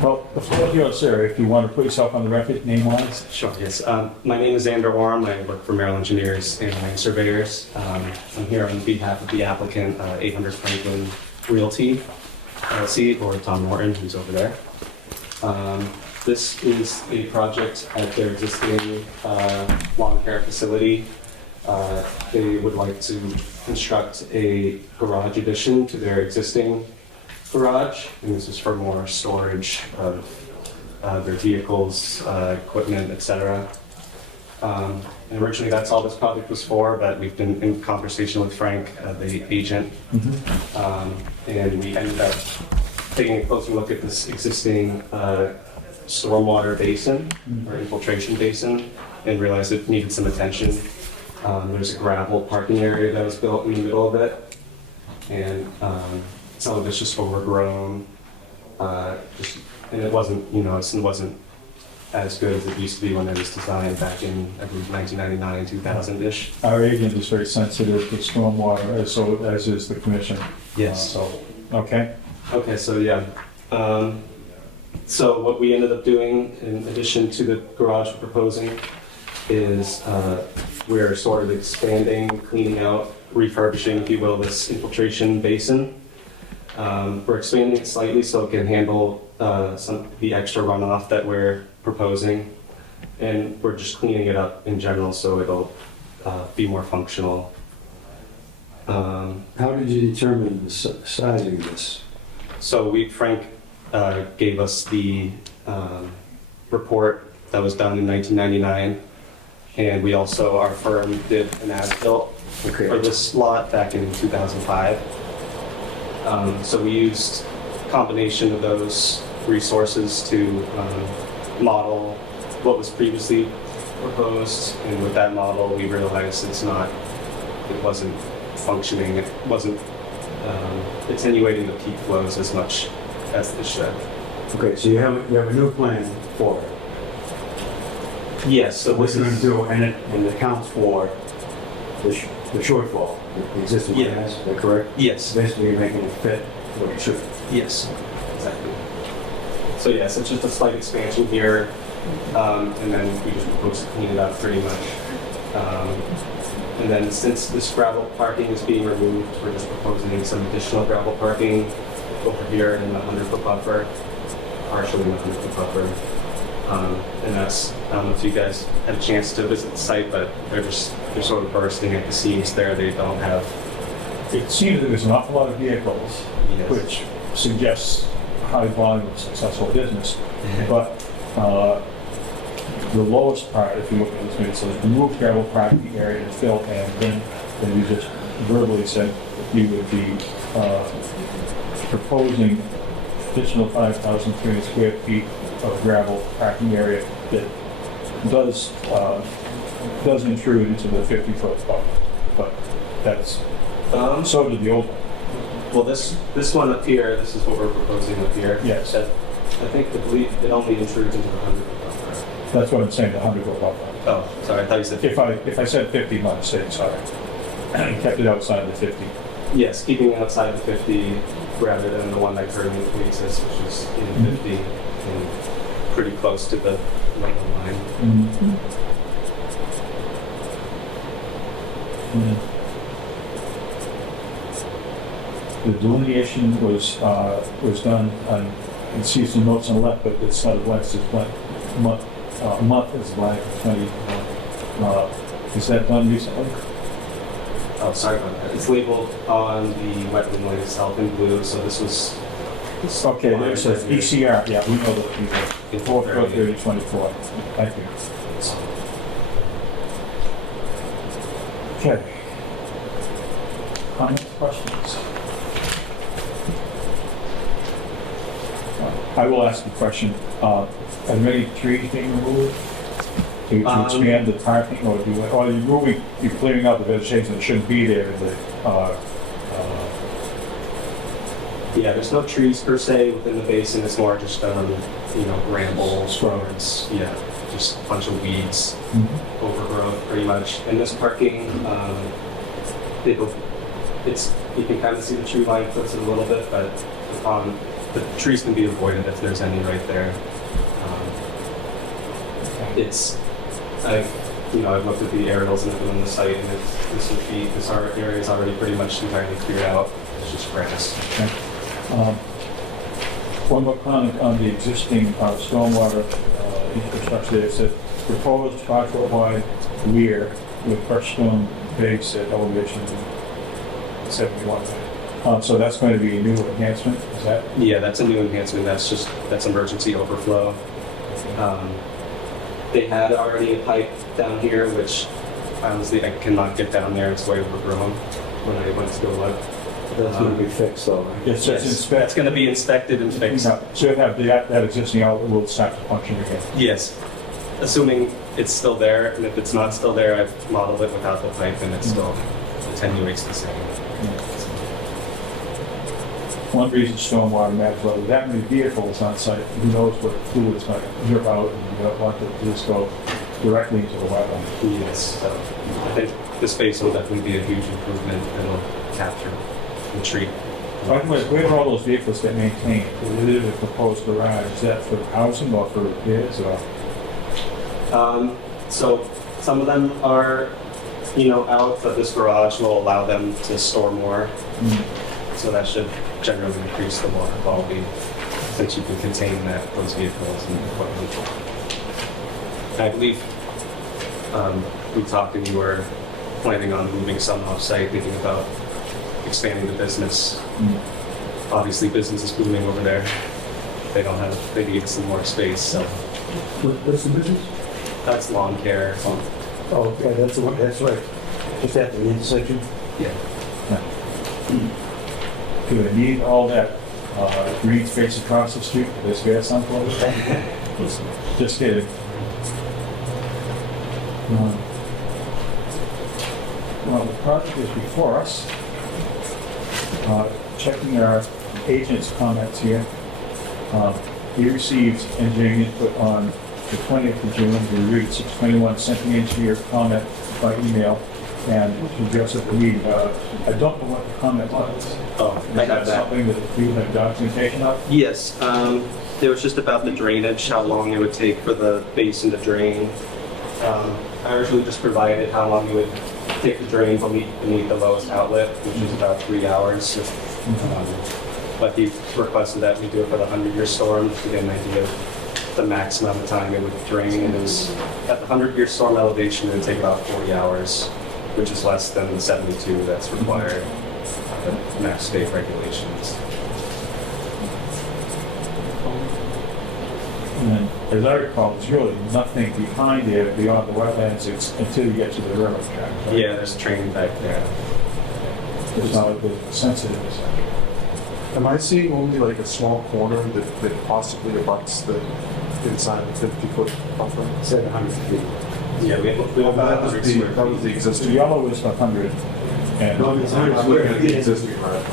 Well, the floor yours, sir, if you want to put yourself on the record, name-wise. Sure, yes. My name is Xander Orm. I work for Merrill Engineers and Land Surveyors. I'm here on behalf of the applicant, 800 Franklin Realty LLC, or Tom Norton, who's over there. This is a project at their existing lawn care facility. They would like to construct a garage addition to their existing garage, and this is for more storage of their vehicles, equipment, etc. And originally, that's all this project was for, but we've been in conversation with Frank, the agent, and we ended up taking a closer look at this existing stormwater basin, or infiltration basin, and realized it needed some attention. There's a gravel parking area that was built in the middle of it, and some of it's just overgrown. And it wasn't, you know, it wasn't as good as it used to be when it was designed back in, I believe, 1999, 2000-ish. Our agent is very sensitive to stormwater, as is the commission. Yes. So, okay. Okay, so yeah. So what we ended up doing, in addition to the garage we're proposing, is we're sort of expanding, cleaning out, refurbishing, if you will, this infiltration basin. We're expanding it slightly so it can handle the extra runoff that we're proposing, and we're just cleaning it up in general so it'll be more functional. How did you determine the sizing of this? So Frank gave us the report that was done in 1999, and we also, our firm did an as-built for this lot back in 2005. So we used a combination of those resources to model what was previously proposed, and with that model we realized it wasn't functioning, it wasn't attenuating the peak flows as much as this should. Okay, so you have a new plan for it. Yes, so What this you're going to is, do, and it accounts for the shortfall, the existing Yeah. plans, is that correct? yes, Basically, you're making it fit what it should. yes, exactly. So yes, it's just a slight expansion here, and then we just propose to clean it up pretty much. And then since this gravel parking is being removed, we're just proposing some additional gravel parking over here in the 100-foot buffer, partially in the 100-foot buffer. And that's, I don't know if you guys had a chance to visit the site, but they're sort of bursting at the seams there. They don't have, It seems that there's an awful lot of vehicles, Yes. which suggests high volume of successful business. But the lowest part, if you look at this, it says remove gravel parking area to fill, and then you just verbally said you would be proposing additional 5,300 square feet of gravel parking area that does intrude into the 50-foot buffer. But that's, so did the old one. well, this one up here, this is what we're proposing up here. Yes. That, I believe it only intrudes into the 100-foot buffer. That's what I'm saying, the 100-foot buffer. Oh, sorry, I thought you said. If I said 50, my mistake, sorry. I kept it outside the 50. Yes, keeping it outside the 50 rather than the one that currently exists, which is in 50 and pretty close to the level line. The delineation was done on, you can see some notes on the left, but it's not west, it's blank. Month is blank, 20. Is that done recently? Oh, sorry about that. It's labeled on the wetland line itself in blue, so this was. Okay, there it says ECR, yeah, we know that. In 4/30/24. Thank you. Okay. Comments, questions? I will ask the question, are there any trees being removed to expand the parking, or you're clearing out the vegetation that shouldn't be there in the, Yeah, there's no trees per se within the basin. It's more just bramble, thorns. Yeah, just a bunch of weeds, overgrowth, pretty much. And this parking, you can kind of see the tree line clips it a little bit, but the trees can be avoided if there's any right there. It's, I've looked at the aerials and everything on the site, and this would be, this area is already pretty much entirely cleared out. It's just grass. One more comment on the existing stormwater infrastructure. It said proposed 5-foot wide weir with crushed stone base at elevation 71. So that's going to be a new enhancement, is that? Yeah, that's a new enhancement. That's emergency overflow. They had already a pipe down here, which honestly I cannot get down there. It's way overgrown when I went to go look. That's gonna be fixed though, right? Yes, it's It's inspected. going to be inspected and fixed. No, so you have that existing outlet will start to function again. Yes, assuming it's still there, and if it's not still there, I've modeled it without the pipe, and it still attenuates the same. One reason stormwater matters, well, with that many vehicles on site, who knows what fluid's going to drip out, and you don't want to just go directly into the wetland. Yes, so I think the space will definitely be a huge improvement. It'll capture and treat. By the way, where do all those vehicles get maintained? Is it a proposed garage? Is that for housing or for repairs or? So some of them are, out, but this garage will allow them to store more. So that should generally increase the water quality since you can contain those vehicles and equipment. I believe we talked and you were planning on moving some off-site, thinking about expanding the business. Obviously, business is booming over there. They need some more space, so What's the business? that's lawn care. Oh, okay, that's the one, that's right. Just after the intersection? Yeah. Do they need all that green space across the street for this gas uncle? Just kidding. Well, the project is before us. Checking our agent's comments here. He received engineering input on the 20th of June. We read 621, sent the engineer comment by email, and to Joseph Reed. I don't know what the comment was. Oh, Is I have that. something that you have documentation of? Yes, it was just about the drainage, how long it would take for the basin to drain. I originally just provided how long it would take to drain beneath the lowest outlet, which is about 3 hours. But he requested that we do it for the 100-year storm to get an idea of the max amount of time it would drain. And it was at the 100-year storm elevation, it would take about 40 hours, which is less than the 72 that's required under mass state regulations. And as I recall, there's really nothing behind there beyond the wetlands until you get to the railroad track. Right? Yeah, there's training back there. It's not like the sensitive. Am I seeing only like a small corner that possibly abuts the inside of the 50-foot buffer? Said 100 feet. Yeah, we have about That 100 was square the feet. The existing. yellow is 100, and No, it's 100 I'm looking square at the feet. existing right.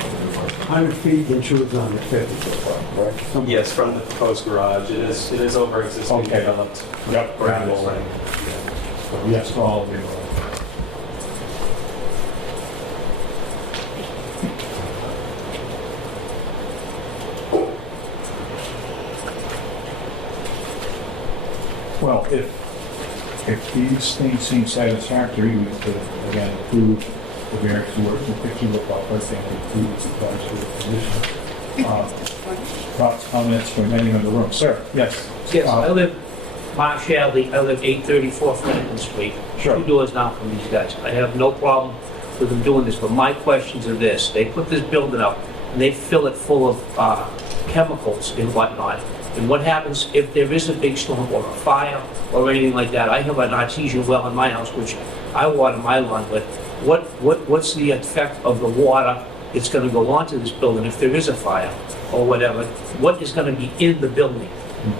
100 feet intrudes on the 50 foot, right? Yes, from the proposed garage. It is over existing Okay. developed yep, gravel. right. And, Yes, for all of you. Well, if these things seem satisfactory, we could, again, approve the variance to work with 50 look off, I think, approve the price for the position. Thoughts, comments from anyone in the room? Sir, yes? Yes, I live, Mark Shadley, I live 834 Franklin Street. Sure. 2 doors down from these guys. I have no problem with them doing this, but my questions are this. They put this building up, and they fill it full of chemicals and whatnot. And what happens if there is a big storm or a fire or anything like that? I have an artesian well in my house, which I water my lawn with. What's the effect of the water that's going to go onto this building if there is a fire or whatever? What is going to be in the building?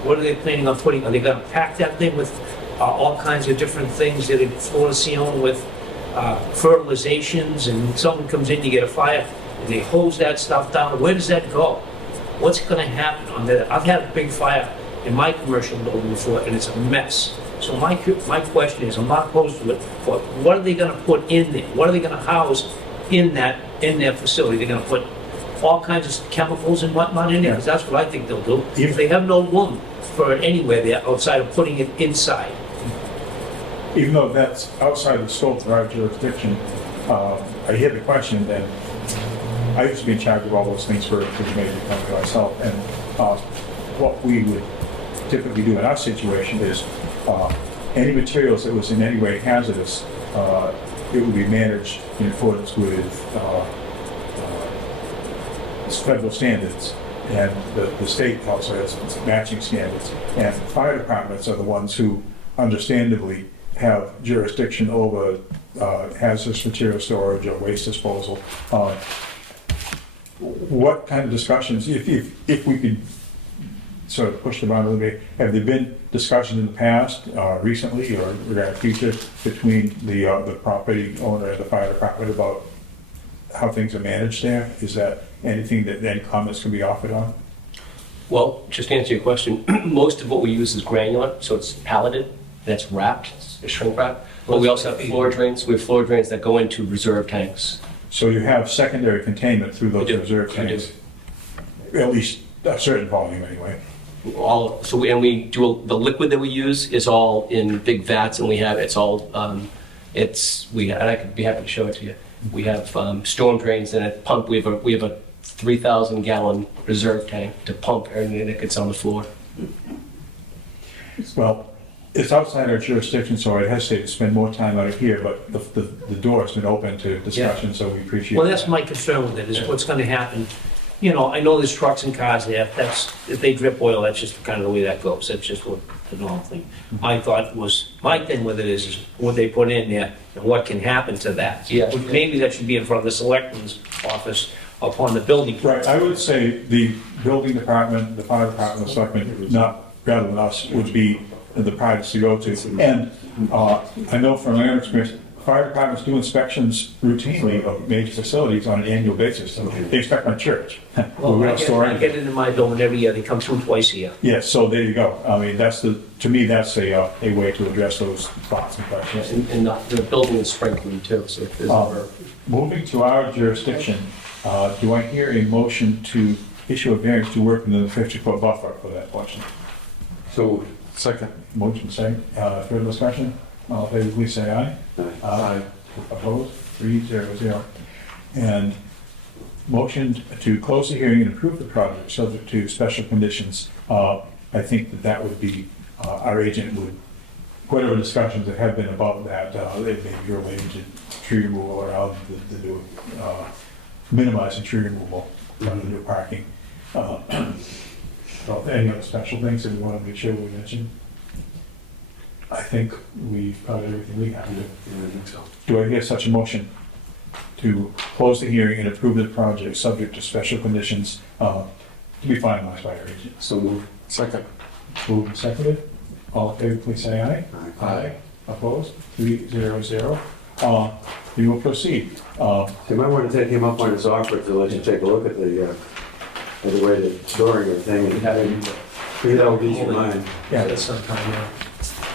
What are they planning on putting? Are they going to pack that thing with all kinds of different things that are fluorescein with fertilizations, and someone comes in, you get a fire, and they hose that stuff down? Where does that go? What's going to happen on that? I've had a big fire in my commercial building before, and it's a mess. So my question is, I'm not opposed to it, but what are they going to put in there? What are they going to house in their facility? They're going to put all kinds of chemicals and whatnot in there, because that's what I think they'll do. If they have no room for anywhere there outside of putting it inside. Even though that's outside the scope of our jurisdiction, I hear the question, and I used to be in charge of all those things for the major company myself, and what we would typically do in our situation is any materials that was in any way hazardous, it would be managed in accordance with federal standards, and the state also has matching standards. And fire departments are the ones who understandably have jurisdiction over hazardous material storage or waste disposal. What kind of discussions, if we could sort of push the boundary a little bit, have there been discussions in the past, recently, or regarding future, between the property owner and the fire department about how things are managed there? Is that anything that any comments can be offered on? Well, just to answer your question, most of what we use is granular, so it's palleted, that's wrapped, it's shrink wrapped. But we also have floor drains. We have floor drains that go into reserve tanks. So you have secondary containment through those We do. reserve We tanks? At least a certain volume, anyway. The liquid that we use is all in big vats, and we have and I could be happy to show it to you. We have storm drains and a pump. We have a 3,000 gallon reserve tank to pump everything that gets on the floor. Well, it's outside our jurisdiction, so I'd hesitate to spend more time out here, but the door has been open to discussion, so we appreciate Well, that. that's my concern with it, is what's gonna happen. You know, I know there's trucks and cars there, if they drip oil, that's just kind of the way that goes, that's just what the normal thing. My thought was, my thing with it is what they put in there, and what can happen to that. Yeah. Maybe that should be in front of the selectman's office upon the building. Right, I would say the building department, the fire department, the selectmen, not rather than us, would be the parties to go to. And I know from my own experience, fire departments do inspections routinely of major facilities on an annual basis. They inspect my church. Well, We're I not get storing. it in my building every year, they come through twice a year. Yes, so there you go. I mean, to me, that's a way to address those thoughts and questions. And the building is sprinkling too, so if there's ever... Moving to our jurisdiction, do I hear a motion to issue a variance to work within the 50-foot buffer for that portion? So, Second. Motion second. Further discussion? All in favor, please say aye. Aye. Opposed? 3-0-0. And motion to close the hearing and approve the project subject to special conditions. I think that would be, our agent would, whatever discussions that have been about that, it may be related to tree removal around the new, minimizing tree removal around the new parking. So any other special things that we want to make sure we mention? I think we've covered everything we have to. Do I hear such a motion to close the hearing and approve the project subject to special conditions to be finalized by our agent? so move. Second. Moved and seconded. All in favor, please say aye. Aye. Opposed? 3-0-0. We will proceed. You might want to take him up on his offer to let you take a look at the way they're storing everything, and maybe that'll ease your mind. Yeah, That's sometime, yeah.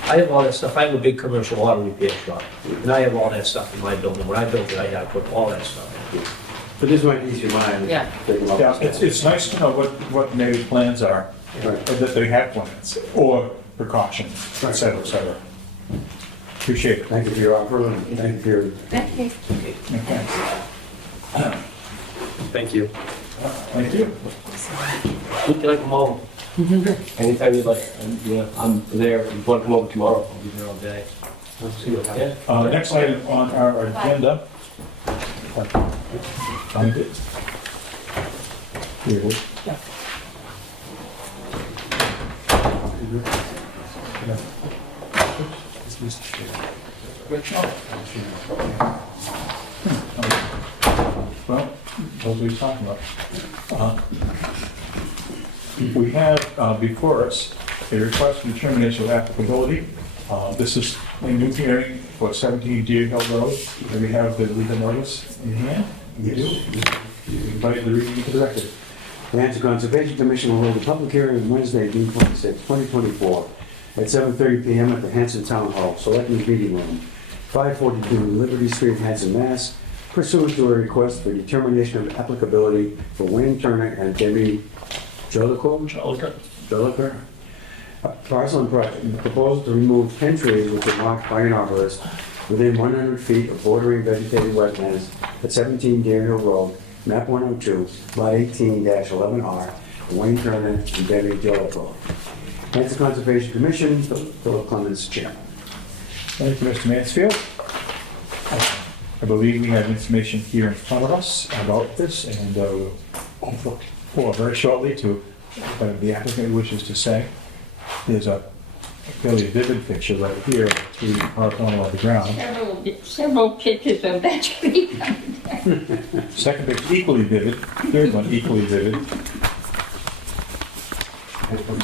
I have all that stuff, I have a big commercial auto repair shop, and I have all that stuff in my building. When I built it, I had to put all that stuff in. But this might ease your mind. Yeah. Take him up. yeah, it's nice to know what maybe plans are, Right. or that they have plans, or precautions, et cetera, et cetera. Appreciate it. Thank you for your offer, and thank you for your Thank you. Okay. Thank you. Thank you. Would you like them all? Anytime you'd like, I'm there. If you want to come over tomorrow, I'll be there all day. Let's see what happens. Next item on our agenda. Find it. Here it is. Well, that's what he's talking about. We have before us a request for determination of applicability. This is a new hearing for 17 Deer Hill Road. Do we have the legal notice in hand? We do. We invite the reading into the record. The Hanson Conservation Commission will hold a public hearing on Wednesday, June 26, 2024, at 7:30 p.m. at the Hanson Town Hall, Selectmen's Meeting Room, 542 Liberty Street, Hanson, Mass., pursuant to a request for determination of applicability for Wayne Turner and Debbie Jolicoeur, Parcel and project, proposal to remove 10 trees which are marked by an arborist within 100 feet of bordering vegetated wetlands at 17 Deer Hill Road, map 102, lot 18-11R, Wayne Turner and Debbie Jellicoe. Hanson Conservation Commission, Philip Clemens, Chairman. Thank you, Mr. Mansfield. I believe we have information here in front of us about this, and we'll look forward very shortly to what the applicant wishes to say. There's a fairly vivid picture right here, to the corner of the ground. Several pictures of that tree coming down. Second picture equally vivid, third one equally vivid.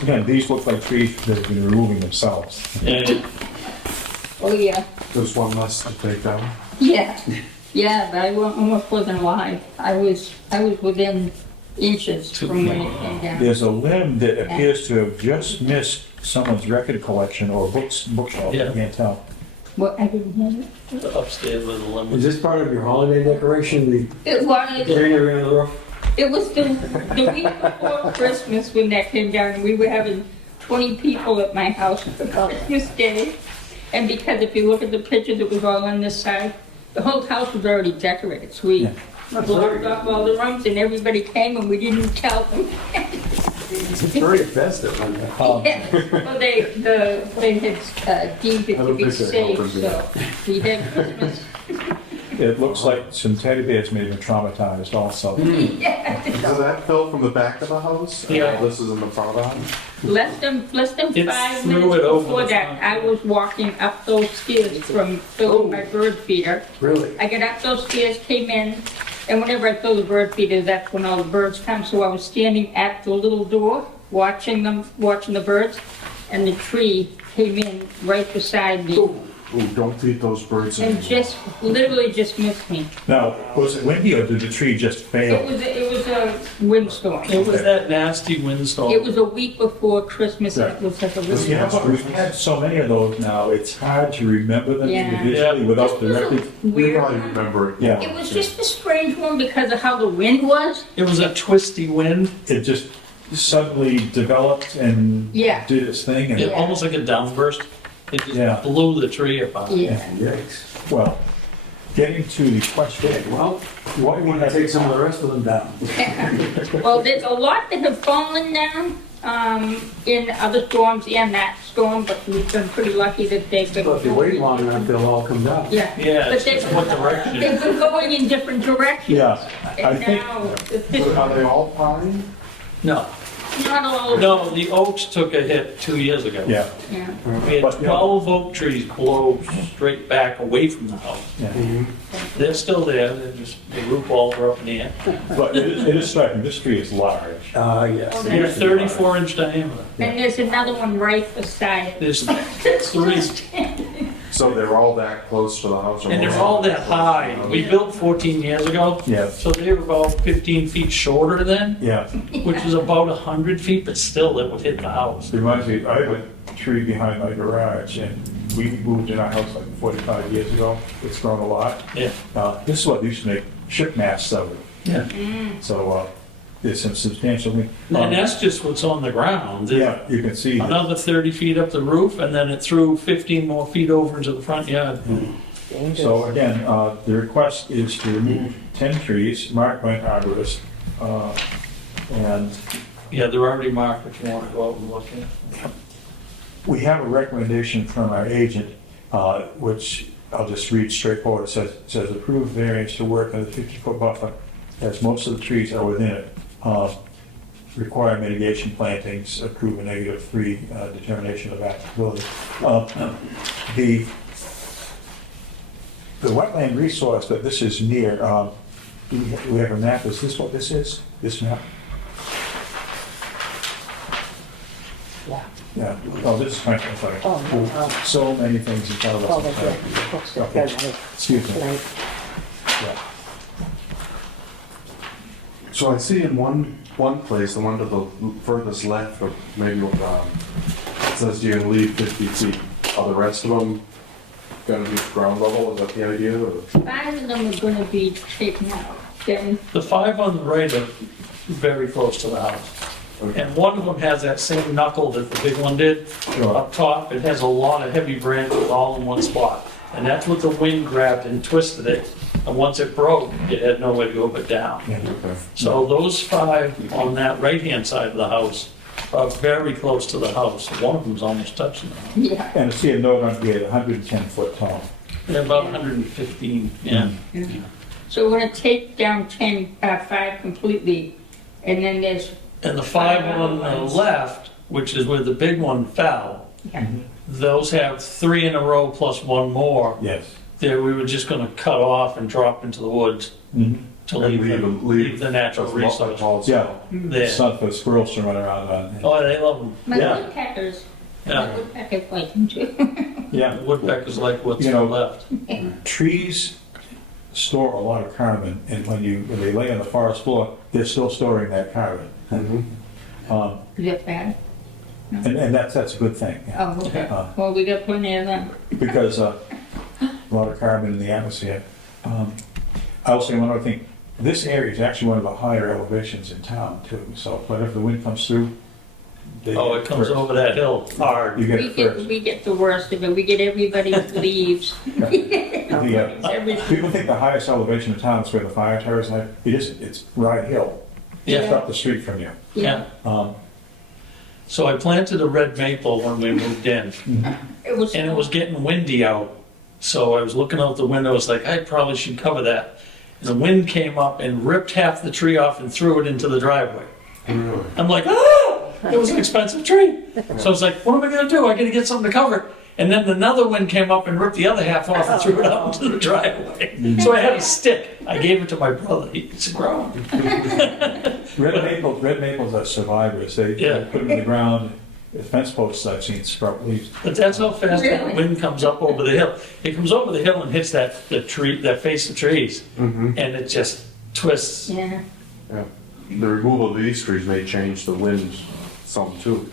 Again, these look like trees that have been removing themselves. Oh, yeah, There's one less to take down. yeah, yeah, but I almost wasn't alive. I was within inches from when it came down. There's a limb that appears to have just missed someone's record collection or bookshelf, I can't tell. What, I didn't hear it? Upstairs with the lemon. Is this part of your holiday decoration, the It was, greenery on the roof? it was the week before Christmas when that came down. We were having 20 people at my house for Christmas Day. And because if you look at the pictures, it was all on this side. The whole house was already decorated, so we blocked off all the rooms and everybody came and we didn't tell them. It's very festive. Yeah, well, they had deemed it to be safe, so we had Christmas. It looks like some teddy bears may have been traumatized also. So that fell from the back of the house? And Yeah. This is in the front of the house? Less than 5 threw minutes it over before the that, front. I was walking up those stairs from filling my bird feeder. Really? I got up those stairs, came in, and whenever I fill the bird feeder, that's when all the birds come. So I was standing at the little door, watching the birds, and the tree came in right beside me Ooh, don't feed those birds and anymore. literally just missed me. Now, was it windy or did the tree just fail? It was a windstorm. It was that nasty windstorm. It was a week before Christmas, and it was like a You know what, windstorm. we've had so many of those now, it's hard to remember them Yeah. individually without the record. You Weird. probably remember it. Yeah. It was just a strange one because of how the wind was. It was a twisty wind, It just suddenly developed and Yeah. did its thing, and, almost like a downburst. It Yeah. just blew the tree apart. Yeah. Yikes. well, getting to the question, Well, what we we want to have, take some of the rest of them down. Well, there's a lot that have fallen down in other storms and that storm, but we've been pretty lucky that they've been. But if you wait long enough, they'll all come down. Yeah. Yeah, But it's they've just what direction. they've been going in different directions. yeah, I And think, now, Are they all pine? No, not all. no, the oaks took a hit 2 years ago. yeah, Yeah. We had But, yeah. 12 oak trees blow straight back away from the house. yeah. They're still there, they're just, the root balls are up in the air. But it is striking, this tree is large. Yes. They're 34-inch diameter. And there's another one right beside it. There's three, So they're all that close to the house? or and they're most all of them that close to the high. house? We built 14 years ago, Yeah, so they were about 15 feet shorter then, yeah. which is about 100 feet, but still it would hit the house. Reminds me, I have a tree behind my garage, and we moved in our house like 45 years ago. It's grown a lot. Yeah. This is what used to make ship masts of it. Yeah. So there's some substantial. And that's just what's on the ground. There's Yeah, you can see. another 30 feet up the roof, and then it threw 15 more feet over into the front yard. So again, the request is to remove 10 trees marked by an arborist. And Yeah, they're already marked if you want to go out and look at it. we have a recommendation from our agent, which I'll just read straightforward. It says approved variance to work in the 50-foot buffer as most of the trees are within it. Require mitigation plantings, approve a -3 determination of applicability. The wetland resource that this is near, we have a map. Is this what this is? This map? Yeah. Yeah. Oh, this is kind of funny. Oh, no, So many things in front of Oh, us. that's right. Books that Okay. go Excuse me. tonight. Yeah. So I see in one place, the one to the furthest left, or maybe it says you're gonna leave 50 feet. Are the rest of them gonna be ground level? Is that the idea? Or? 5 of them are gonna be taken out. Then The 5 on the right are very close to the house. And one of them has that same knuckle that the big one did Sure. up top. It has a lot of heavy branches all in one spot. And that's what the wind grabbed and twisted it. And once it broke, it had nowhere to go but down. Yeah. Okay. So those 5 on that right-hand side of the house are very close to the house. One of them's almost touching it. Yeah. And I see a note on here, 110 foot tall. They're about 115, yeah. So we're gonna take down 5 completely, and then there's, And the 5 on the left, which is where the big one fell, yeah. those have 3 in a row plus 1 more. Yes. There, we were just gonna cut off and drop into the woods Mhm. to And leave the natural That's what resource calls- Yeah. there. Something for squirrels to run around on. Oh, they love them. My Yeah. woodpeckers, my Yeah, woodpeckers like them too. Yeah. the woodpeckers like what's You know- left. Trees store a lot of carbon, and when they lay on the forest floor, they're still storing that carbon. Um, Is that bad? and that's a good thing, Oh, okay. Uh, Well, we got plenty of them. because a lot of carbon in the atmosphere. I'll say one other thing. This area is actually one of the higher elevations in town too. So whenever the wind comes through, they Oh, get it comes first. over that hill hard. You get We it get, first. we get the worst of it. We get everybody's leaves. Everything. People think the highest elevation in town is where the fire towers are. It isn't. It's Rye Hill, just Yeah, up the street from you. yeah. Um, So I planted a red maple when we moved in, It was. and it was getting windy out. So I was looking out the window, I was like, I probably should cover that. And the wind came up and ripped half the tree off and threw it into the driveway. I'm like, ah! It was an expensive tree. So I was like, what am I gonna do? I gotta get something to cover it. And then another wind came up and ripped the other half off and threw it out into the driveway. So I had a stick. I gave it to my brother. It's grown. Red maples are survivors. They Yeah. put them in the ground. The fence posts I've seen sprout leaves. But that's how fast that Really? wind comes up over the hill. It comes over the hill and hits the tree, that face of trees, and it just twists. Yeah. The removal of these trees may change the winds some too.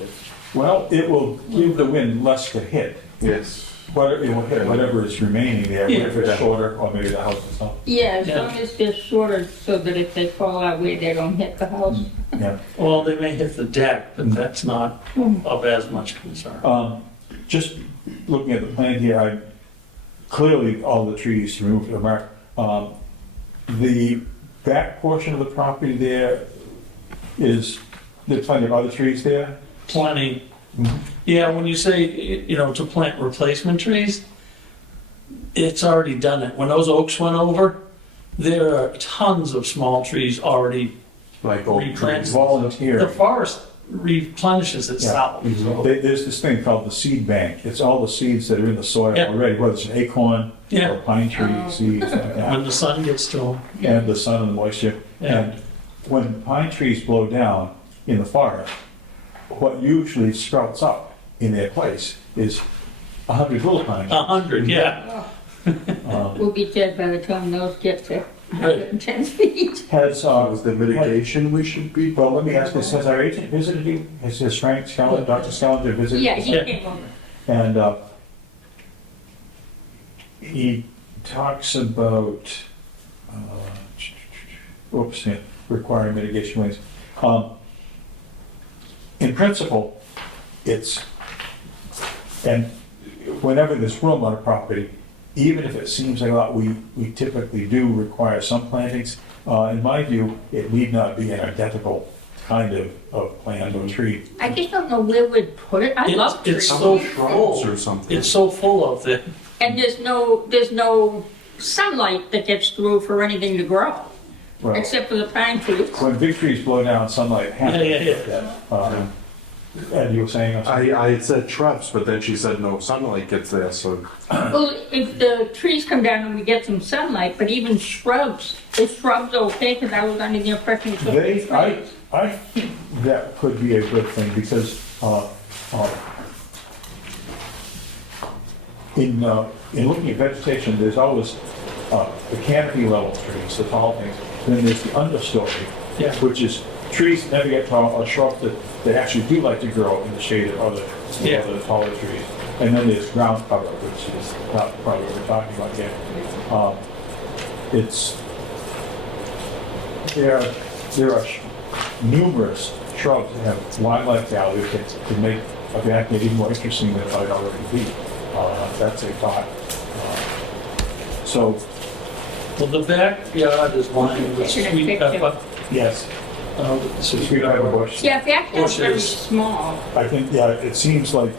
Well, it will give the wind less to hit. Yes. Whatever, it will hit whatever is remaining there, Yeah. whether it's shorter or maybe the house itself. Yeah, as Yeah. long as they're shorter so that if they fall out where they don't hit the house. Yeah. Well, they may hit the deck, but that's not of as much concern. Just looking at the plan here, clearly all the trees removed are marked. The back portion of the property there's plenty of other trees there. Plenty. Mhm. Yeah, when you say, to plant replacement trees, it's already done it. When those oaks went over, there are tons of small trees already. Like old Replant. trees. The Volunteer. forest replenishes itself. Mhm. There's this thing called the seed bank. It's all the seeds that are in the soil Yeah. already, whether it's an acorn Yeah, or pine tree Oh. seeds like that. when the sun gets to them. And the sun and the moisture. Yeah. And when pine trees blow down in the forest, what usually sprouts up in their place is 100 little pine. 100, yeah. We'll be dead by the time those get to Right. 110 feet. Has, Is there mitigation we should be? well, let me ask this, has our agent visited you? Has Frank Scallon, Dr. Scallon visited? Yeah, he Yeah. came over. And he talks about, requiring mitigation ways. In principle, and whenever there's room on a property, even if it seems like a lot, we typically do require some plantings. In my view, it need not be an identical kind of plant or tree. I just don't know where we'd put it. I It's- love trees. it's How so about shrubs full. or something? It's so full of it. And there's no sunlight that gets through for anything to grow, Well, except for the pine trees. when big trees blow down, sunlight happens. Yeah. And you were saying, I'm sorry? I had said shrubs, but then she said no sunlight gets there, so. Well, if the trees come down and we get some sunlight, but even shrubs, is shrubs okay? Because I was under the impression it's They, trees. I think that could be a good thing, because, in looking at vegetation, there's always, the canopy level trees, the tall things, and then there's the understory, Yeah. which is trees that never get tall, or shrubs that actually do like to grow in the shade of other, Yeah. other taller trees. And then there's ground cover, which is not probably what we're talking about here. There are numerous shrubs that have wildlife value that can make a backyard even more interesting than it might already be. That's a thought. So, Well, the backyard is lined with Picture, sweet picture. pepper. yes, With so sweet pepper bush. Yeah, backyard's very Bushes. small. I think, yeah, it seems like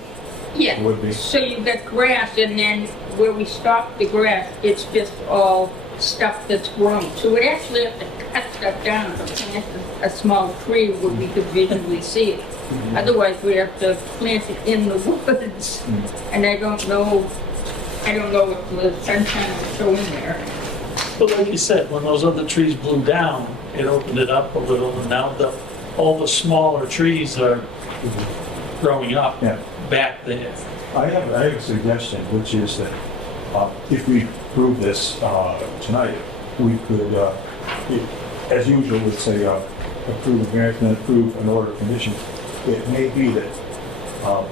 Yeah. it would be. So you've got grass, and then where we stop the grass, it's just all stuff that's grown. So we'd actually have to cut stuff down to plant a small tree where we could visually see it. Otherwise, we have to plant it in the woods, and I don't know if the sunshine will show in there. But like you said, when those other trees blew down, it opened it up a little, and now all the smaller trees are growing up Yeah. back there. I have a suggestion, which is that if we approve this tonight, we could, as usual, we'd say approve a variance and approve an order of conditions. It may be that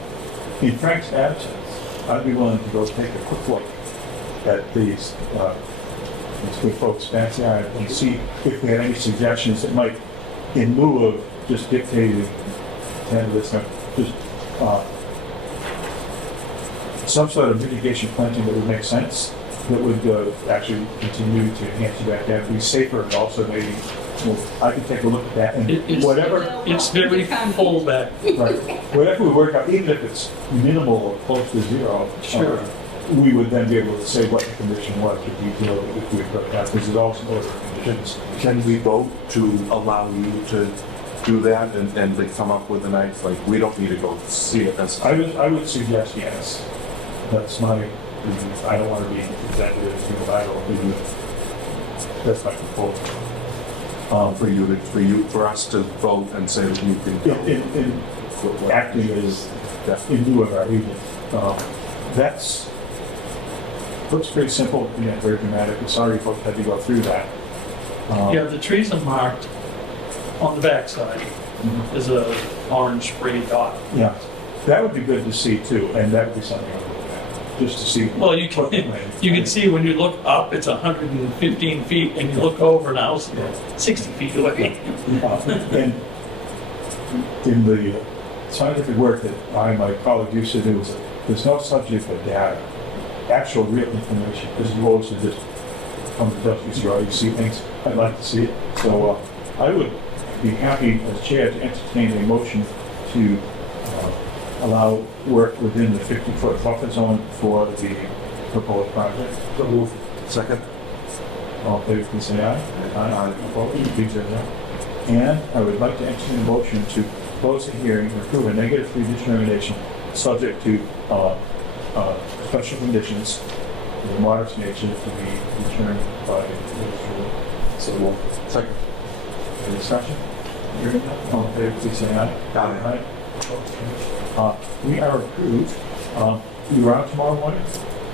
in Frank's absence, I'd be willing to go take a quick look at these good folks' backyard and see if they had any suggestions that might, in lieu of just dictating this, just some sort of mitigation planting that would make sense, that would actually continue to enhance your backyard, be safer, and also maybe, well, I can take a look at that, and whatever, It's very full back. right, whatever we work out, even if it's minimal or close to zero, Sure. we would then be able to say what the condition was, if we feel that if we put that, because it's also order of conditions. Can we vote to allow you to do that and they come up with a nice, like, we don't need to go see it necessarily? I would suggest yes. That's my, I don't want to be executive, but I don't think that's my proposal. For us to vote and say that you can go. In acting as, in lieu of our agent. That's, looks pretty simple, yeah, very dramatic. Sorry folks had to go through that. Yeah, the trees are marked on the backside. There's a orange spray dot. Yeah, that would be good to see too, and that would be something I would look at, just to see. Well, you can see when you look up, it's 115 feet, and you look over now, it's 60 feet away. And in the scientific work that I and my colleague used to do, there's no subject for data, actual real information, as opposed to just come to Dusty Straw, you see things, I'd like to see it. So I would be happy as chair to entertain a motion to allow work within the 50-foot buffer zone for the proposed project. So move. Second? All in favor, please say aye. Aye. Opposed, please say no. And I would like to entertain a motion to close the hearing and approve a negative determination subject to special conditions of a modest nature to be determined by the administrator. So move. Second. Any discussion? Hearing none. All in favor, please say aye. Aye. We are approved. You around tomorrow morning?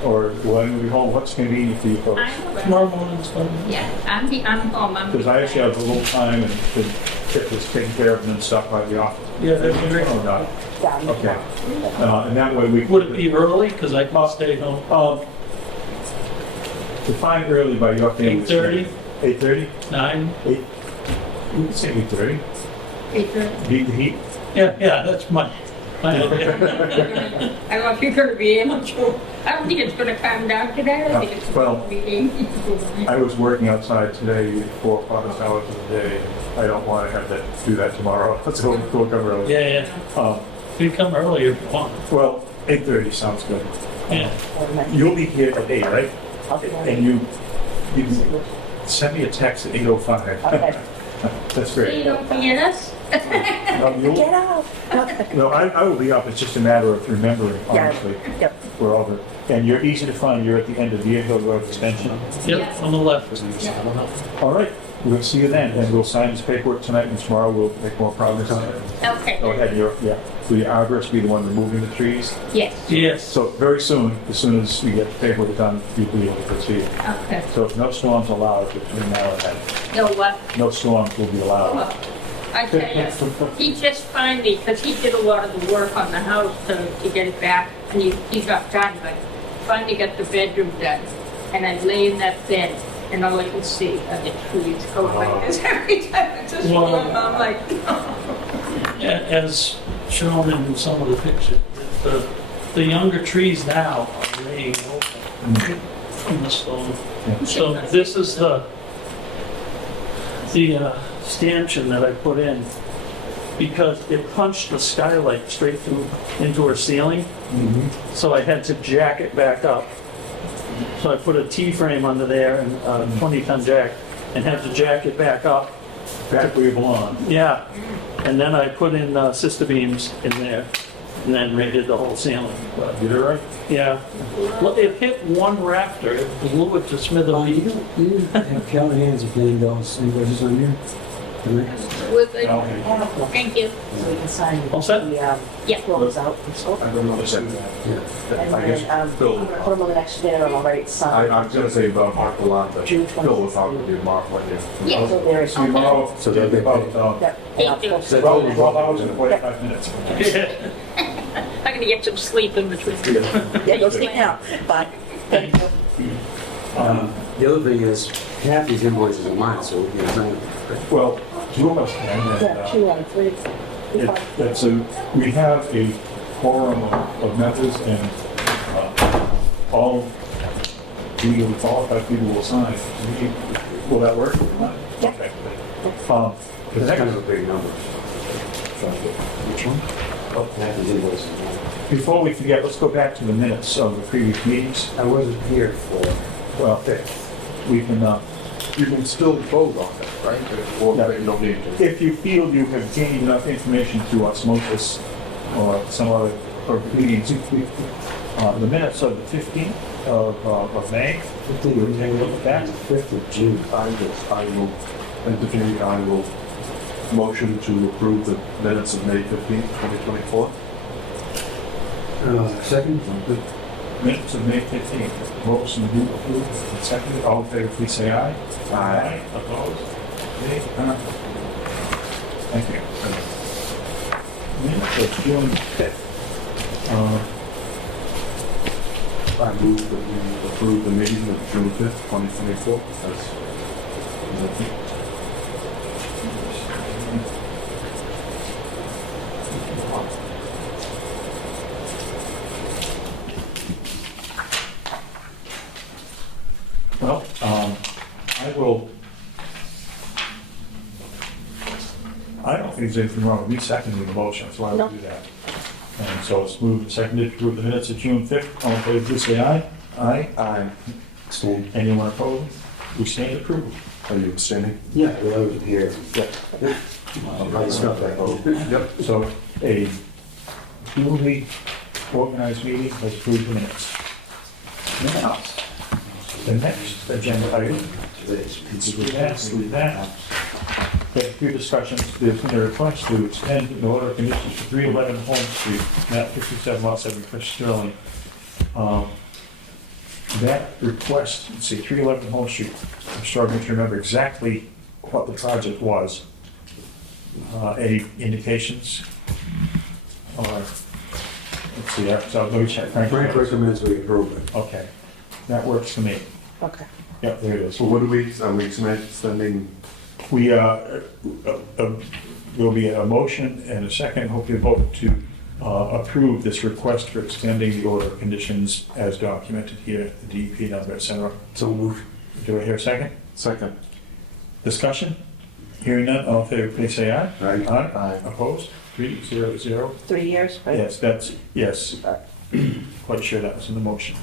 Or when we home, what's convenient for you folks? I'm around. Tomorrow morning's fine. Yeah, I'm home. Because I actually have a little time and to get this taken care of and then stop by the office. Yeah, that'd be great. Oh, no. Down. Okay. And that way we. Would it be early? Because I can stay home. Define early by your family. 8:30? 8:30? 9? 8? You can say 8:30. 8:30. Beat the heat. Yeah, that's my I don't know if you're gonna be able to. I don't think it's gonna calm down today. I think it's Well, gonna be. I was working outside today 4 or 5 hours of the day. I don't want to have to do that tomorrow. So we'll come early. Yeah. You can come earlier if you want. Well, 8:30 sounds good. Yeah. You'll be here at 8, right? Okay. And you can send me a text at 8:05. Okay. That's So great. you don't forget us? Get out. No, I will be up. It's just a matter of remembering, honestly. Yep. We're all there. And you're easy to find. You're at the end of Deer Hill Road Extension. Yep, on the left. All right. We'll see you then, and we'll sign this paperwork tonight, and tomorrow we'll make more progress on it. Okay. Go ahead. Will the arborist be the one removing the trees? Yes. Yes. So very soon, as soon as we get the paperwork done, you'll be able to proceed. Okay. So no storms allowed between now and then. No what? No storms will be allowed. Well, I tell you, he just finally, because he did a lot of the work on the house to get it back, and he got done, but finally got the bedroom done. And I lay in that bed, and all I could see are the trees going like this every time it's a storm. I'm like, as shown in some of the pictures, the younger trees now are laying over in the stone. So this is the stanchion that I put in because it punched the skylight straight through into her ceiling. So I had to jack it back up. So I put a T-frame under there and a 20-ton jack and had to jack it back up. Back where you belong. Yeah, and then I put in sister beams in there, and then redid the whole ceiling. But, You did it right? yeah, well, it hit one rafter, it blew it to smithereens. You have Kelly Hanson paying those invoices on here? With it. Okay. Thank you. So we can sign All set? the, Yeah. close out. I don't know if And I then, guess, Phil, put them on the next agenda, and I'll write sign. I was gonna say about Mark Lalonde, but June Phil will talk with you tomorrow when you. Yeah. So there is. So tomorrow, So they'll be about, Yep, and I'll Thank you. post So it. 12 hours and 45 minutes. I'm gonna get some sleep in between. Yeah, go sleep now. Bye. Thank you. The other thing is, half these invoices are mine, so we can sign them. Well, two of us can, and, Yeah, 2 out of 3. it's a, we have a quorum of members and all legally qualified people will sign. Will that work? Yeah. Okay. The It's next, kind of a big number. which one? Oh, half these invoices are mine. Before we forget, let's go back to the minutes of the previous meetings. I wasn't here for, Well, we can, You can still vote on it, right? Or Yeah. you don't need to. if you feel you have gained enough information to osmosis or some other meetings, the minutes of the 15th of May, 15th, we'll take a look at that. 5th of June. I will entertain, I will motion to approve the minutes of May 15th, 2024. Second? Minutes of May 15th. Motion to approve, and seconded. All in favor, please say aye. Aye. Opposed? Okay. Thank you. Minutes of June 5th. I move that we approve the meeting of June 5th, 2024. That's Well, I don't think there's anything wrong with me seconding the motion, so I will do that. And so it's moved and seconded to approve the minutes of June 5th. All in favor, please say aye. Aye. Aye. Abstain. Anyone opposed? We stand approved. Are you abstaining? Yeah, well, I wasn't here. Yeah. Right stuff, I hope. Yep. So a duly organized meeting has approved the minutes. Now, the next agenda item with that. There's a few discussions. There's been a request to extend the order of conditions for 311 Holmes Street, map 57, lot 7, Chris Sterling. That request, let's see, 311 Holmes Street, I'm struggling to remember exactly what the project was. Any indications? Or, let's see, so let me check. Frank recommends we approve it. Okay, that works for me. Okay. Yep, there it is. So what are we extending? We, there'll be a motion and a second, hopefully a vote to approve this request for extending the order of conditions as documented here, the DEP number, et cetera. So move. Do I hear a second? Second. Discussion? Hearing none, all in favor, please say aye. Aye. Aye. Opposed? 3-0-0. 3 years, right? Yes, that's, yes. Quite sure that was in the motion.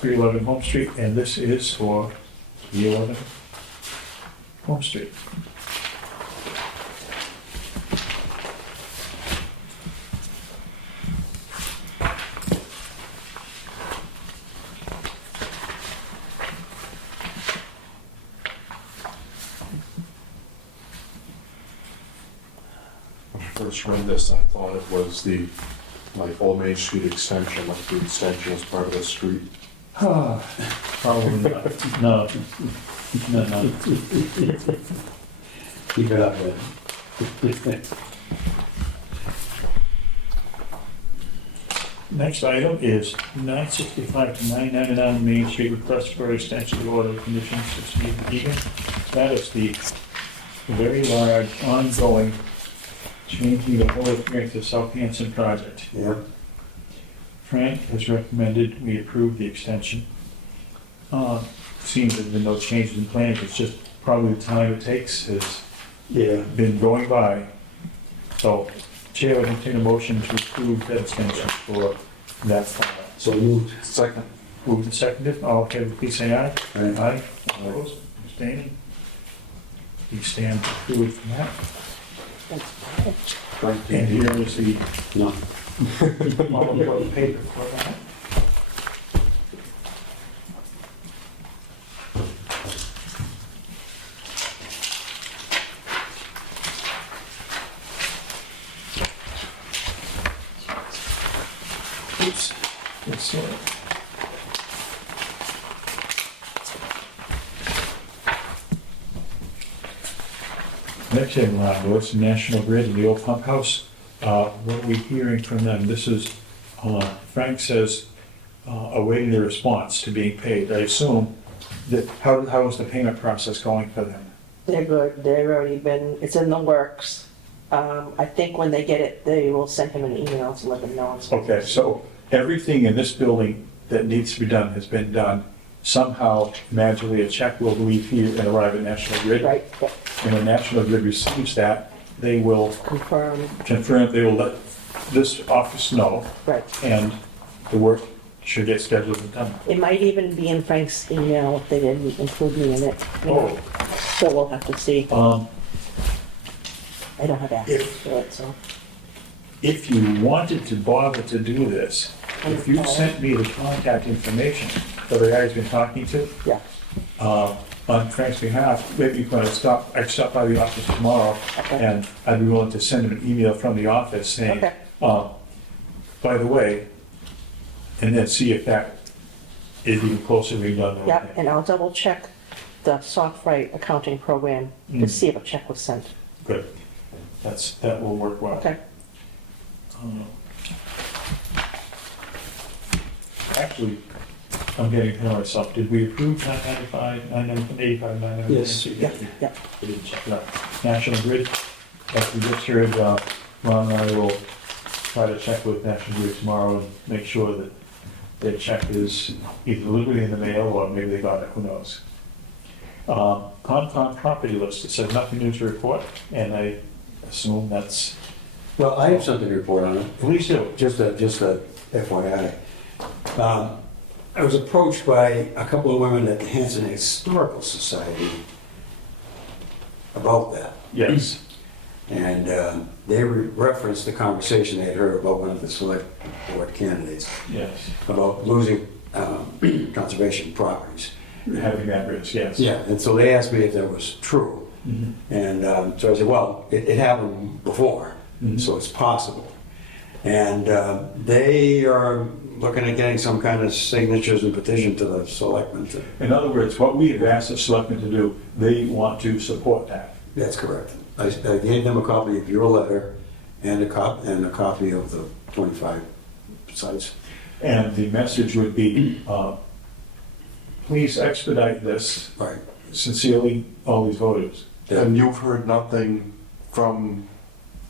311 Home Street, and this is for 311 Home Street. When I first read this, I thought it was the, like, Old Main Street extension, like the extension was part of the street. Probably not. No. No. Keep it up, man. Next item is 965 to 999 Main Street, request for extension of order of conditions to Steve Egan. That is the very large ongoing changing the whole experience to South Hanson project. Yeah. Frank has recommended we approve the extension. Seems there's been no changes in plans, it's just probably the time it takes has Yeah. been going by. So, Chair would entertain a motion to approve that extension for that file. So moved. Second. Moved and seconded, all in favor, please say aye. Aye. Aye. Opposed, abstaining. You stand approved from that. And here is the, No. all the paper for that. Oops, let's see. Next thing, was National Grid and the old pump house. What are we hearing from them? This is, Frank says, awaiting the response to being paid. I assume that, how is the payment process going for them? They're good, they've already been, it's in the works. I think when they get it, they will send him an email to let them know. It's- Okay, so everything in this building that needs to be done has been done. Somehow magically a check will leave here and arrive at National Grid. Right, yeah, And when National Grid receives that, they will confirm, confirm, they will let this office know, right. and the work should get scheduled and done. It might even be in Frank's email if they didn't include me in it. you know. So we'll have to see. I don't have access to it, so. If you wanted to bother to do this, if you sent me the contact information for the guy who's been talking to, Yeah, on Frank's behalf, maybe when I stop by the office tomorrow, Okay. and I'd be willing to send him an email from the office saying, Okay. By the way, and then see if that is even closer to being done. than yeah, okay. and I'll double check the SoftWrite accounting program to see if a check was sent. Good. That will work well. Okay. Actually, I'm getting ahead of myself. Did we approve 995, 985, 995? Yes. Yeah, yeah. We didn't check it out. National Grid, as we just heard, Ron and I will try to check with National Grid tomorrow and make sure that their check is either literally in the mail or maybe they got it, who knows. Concom property list, it says nothing new to report, and I assume that's, Well, I have something to report on it. please do. Just a FYI. I was approached by a couple of women at the Hanson Historical Society about that. Yes. And they referenced the conversation they had heard about one of the select board candidates Yes. about losing conservation properties. Having that risk, yes. Yeah, and so they asked me if that was true. Mhm. And so I said, well, it happened before, Mhm. so it's possible. And they are looking at getting some kind of signatures and petition to the selectmen. In other words, what we have asked the selectmen to do, they want to support that. That's correct. I gave them a copy of your letter and a copy of the 25 sites. And the message would be, please expedite this. Right. Sincerely, all these voters. And you've heard nothing from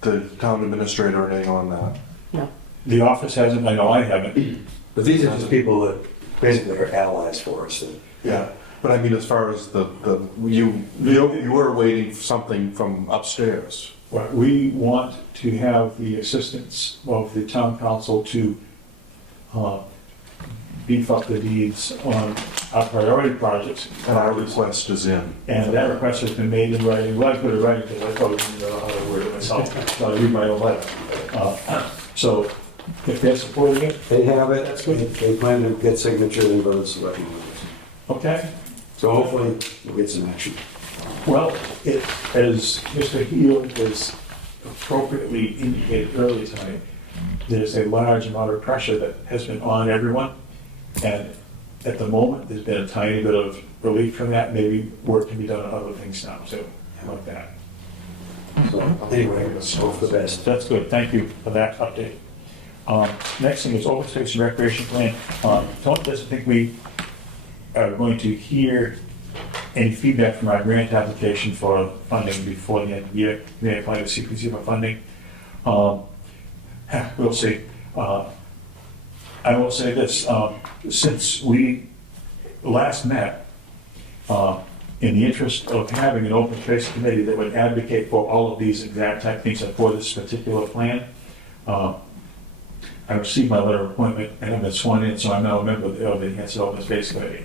the town administrator or anything on that? No. The office hasn't, I know I haven't. But these are just people that basically are allies for us. Yeah, but I mean, as far as you were waiting for something from upstairs. Right, we want to have the assistance of the town council to beef up the deeds on our priority projects. And our request is in. And that request has been made in writing. Well, I put it in writing because I probably didn't know how to word it myself, so I read my own letter. So if they're supporting it, They have it. That's good. They plan to get signatures and go to the selectmen. okay. So hopefully we'll get some action. Well, as Mr. Heel has appropriately indicated earlier tonight, there's a large amount of pressure that has been on everyone. And at the moment, there's been a tiny bit of relief from that. Maybe work can be done on other things now, too, like that. So anyway, let's hope for the best. That's good. Thank you for that update. Next thing is open space and recreation plan. Tony doesn't think we are going to hear any feedback from our grant application for funding before the end of the year. We may apply to CPC for funding. We'll see. I will say this, since we last met, in the interest of having an open space committee that would advocate for all of these exact type things and for this particular plan, I received my letter of appointment and I've been sworn in, so I'm now a member of the Hanson Open Space Committee.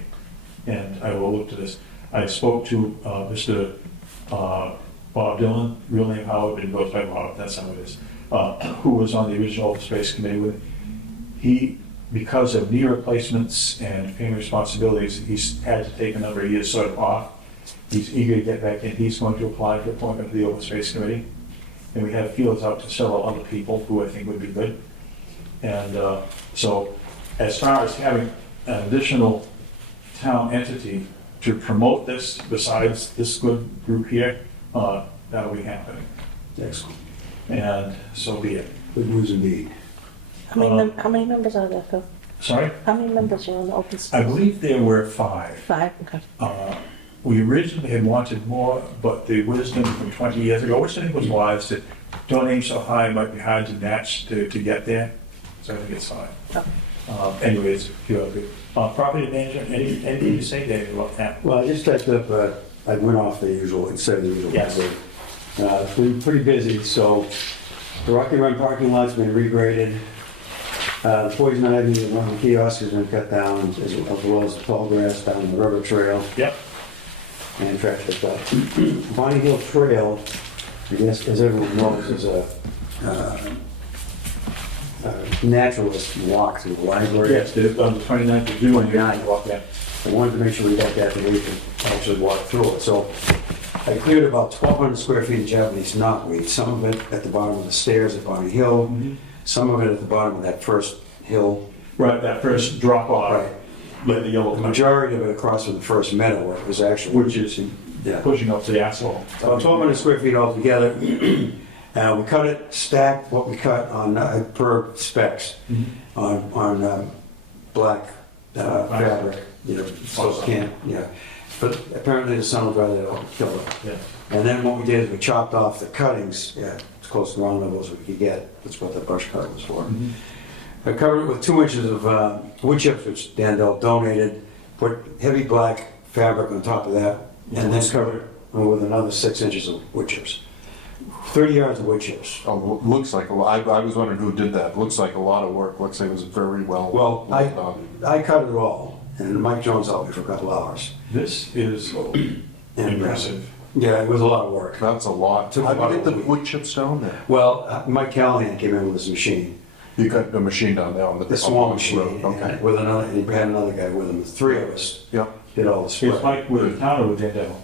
And I will look to this. I spoke to Mr. Bob Dillon, real name Howard, but he goes by Bob, that's how it is, who was on the original Open Space Committee with. He, because of knee replacements and family responsibilities, he's had to take a number of years sort of off. He's eager to get back in. He's going to apply for appointment to the Open Space Committee. And we have feelers out to several other people who I think would be good. And so as far as having an additional town entity to promote this besides this good group here, that'll be happening. Excellent. And so be it. Good news indeed. How many members are there, Phil? Sorry? How many members are on the open space? I believe there were 5. 5, okay. We originally had wanted more, but the wisdom from 20 years ago, which I think was wise, that don't aim so high, it might be hard to match to get there. So I think it's 5. Okay. Anyways, a few other people. Property management, anything to say, David, about that? Well, I just typed up, I went off the usual, instead of the usual. Yes. It's been pretty busy, so the Rocky Run parking lot's been regraded. The poison ivy and one of the kiosks has been cut down, as well as the tall grass down the river trail. Yep. And trash picked up. Bonnie Hill Trail, I guess, as everyone knows, is a naturalist walk through the library. Yes, on the 29th of June, you walk that. I wanted to make sure we got that, that we could actually walk through it. So I cleared about 1,200 square feet of Japanese knotweed, some of it at the bottom of the stairs at Bonnie Hill, some of it at the bottom of that first hill. Right, that first drop off. Right. By the yellow. The majority of it across from the first meadow where it was actually. Which is Yeah. pushing up to the asphalt. About 1,200 square feet altogether. We cut it, stacked what we cut on, per specs, on black fabric, so it can't, But apparently the sun will dry that out and kill it. Yeah. And then what we did is we chopped off the cuttings, as close to ground level as we could get. That's what the brush cutter was for. I covered it with 2 inches of wood chips, which Dandel donated, put heavy black fabric on top of that, and then covered it with another 6 inches of wood chips. 30 yards of wood chips. Oh, looks like a lot. I was wondering who did that. Looks like a lot of work. Looks like it was very well. Well, done. I cut it all, and Mike Jones helped me for a couple hours. This is impressive. Yeah, it was a lot of work. That's a lot. Took How about do you a get the week. wood chips down there? Well, Mike Callahan came in with his machine, You got the machine down there on the the small on the machine, road. Okay. and with another, and he had another guy with him. The 3 of us Yep. did all the Is spread. Mike with the town or with Dandel?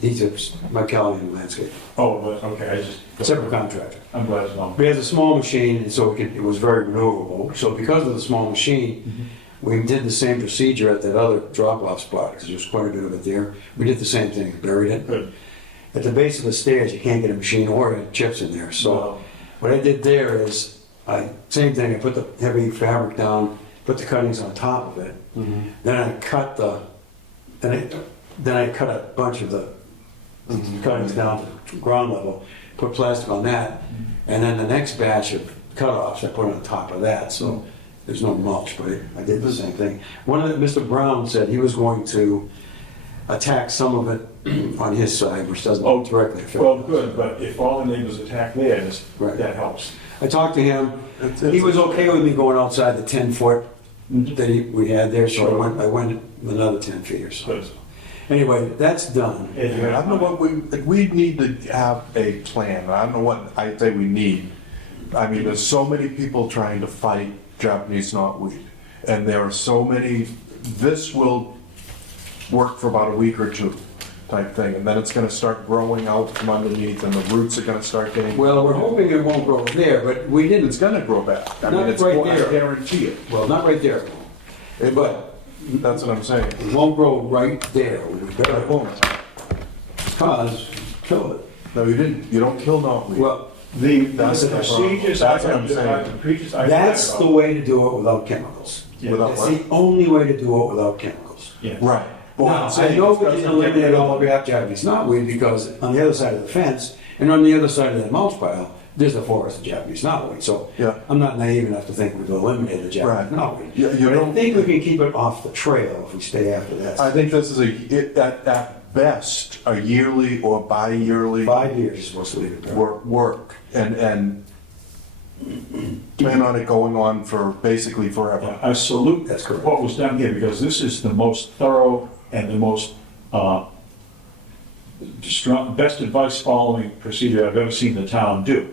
He's a Mike Callahan landscape, Oh, but, okay, I just. separate contractor. I'm glad to know. But he has a small machine, and so it was very maneuverable. So because of the small machine, we did the same procedure at that other drop-off spot, because there's quite a bit of it there. We did the same thing, buried it. Good. At the base of the stairs, you can't get a machine or chips in there. So No. what I did there is, same thing, I put the heavy fabric down, put the cuttings on top of it. Then I cut then I cut a bunch of the cuttings down to ground level, put plastic on that, and then the next batch of cut-offs I put on top of that, so there's no mulch, but I did the same thing. Mr. Brown said he was going to attack some of it on his side, which doesn't directly affect. Well, good, but if all the neighbors attack theirs, Right. that helps. I talked to him, he was okay with me going outside the 10-foot that we had there, so I went another 10 feet or so. Good. Anyway, that's done. I don't know what we need to have a plan. I don't know what I say we need. I mean, there's so many people trying to fight Japanese knotweed, and there are so many. This will work for about a week or two, type thing, and then it's going to start growing out from underneath, and the roots are going to start getting. Well, we're hoping it won't grow there, but we didn't. It's going to grow back. I Not mean, it's right I there. guarantee it. Well, not right there, But that's what I'm saying. it won't grow right there. We But it better, won't. cause kill it. No, you didn't. You don't kill knotweed. Well, That's The the procedures, That's what I'm saying. the procedures I read that's the about. way to do it without chemicals. Yeah. Without That's what? the only way to do it without chemicals. Yeah. Right. But what Now, I'm I saying know is we that's can what eliminate they're- all the Japanese knotweed because on the other side of the fence and on the other side of that mulch pile, there's a forest of Japanese knotweed, so Yeah. I'm not naive enough to think we've eliminated the Japanese Right. knotweed. You But I don't- think we can keep it off the trail if we stay after that. I think this is at best, a yearly or bi-yearly 5 years is supposed to leave it there. work, and plan on it going on for basically forever. I salute That's correct. what was done here, because this is the most thorough and the most strong, best advice following procedure I've ever seen the town do.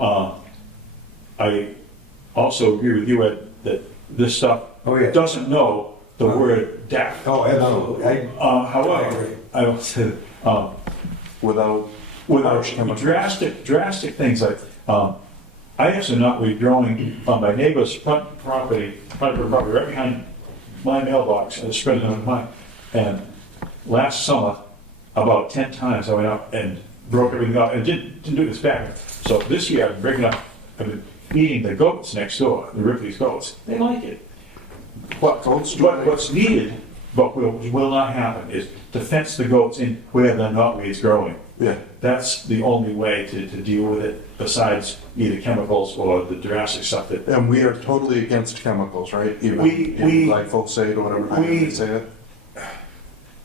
I also agree with you, Ed, that this stuff Oh, yeah. doesn't know the word death. Oh, absolutely. However, I will say, Without without drastic things like, I have some knotweed growing on my neighbor's front property, right behind my mailbox, and it's spreading on mine. And last summer, about 10 times I went up and broke everything up, and didn't do this back. So this year, I've been feeding the goats next door, the Ripley's goats. They like it. What's needed, but will not happen, is to fence the goats in where the knotweed's growing. Yeah. That's the only way to deal with it, besides either chemicals or the drastic stuff that. And we are totally against chemicals, right? Even glyphosate or whatever, how you say it.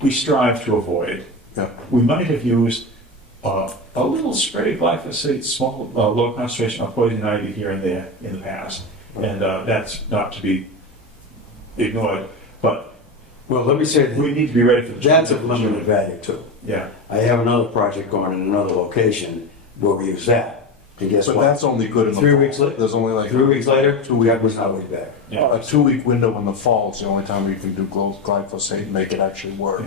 We strive to avoid. Yeah. We might have used a little spray of glyphosate, small, low concentration of poison ivy here and there in the past, and that's not to be ignored. But Well, let me say that we need to be ready for the that's of limited value too. Yeah. I have another project going in another location where we use that. And guess But what? that's only good in the 3 fall. weeks later. There's only like 3 weeks later, 2 we weeks. got knotweed back. Yeah. A 2-week window in the fall is the only time you can do glyphosate and make it actually work.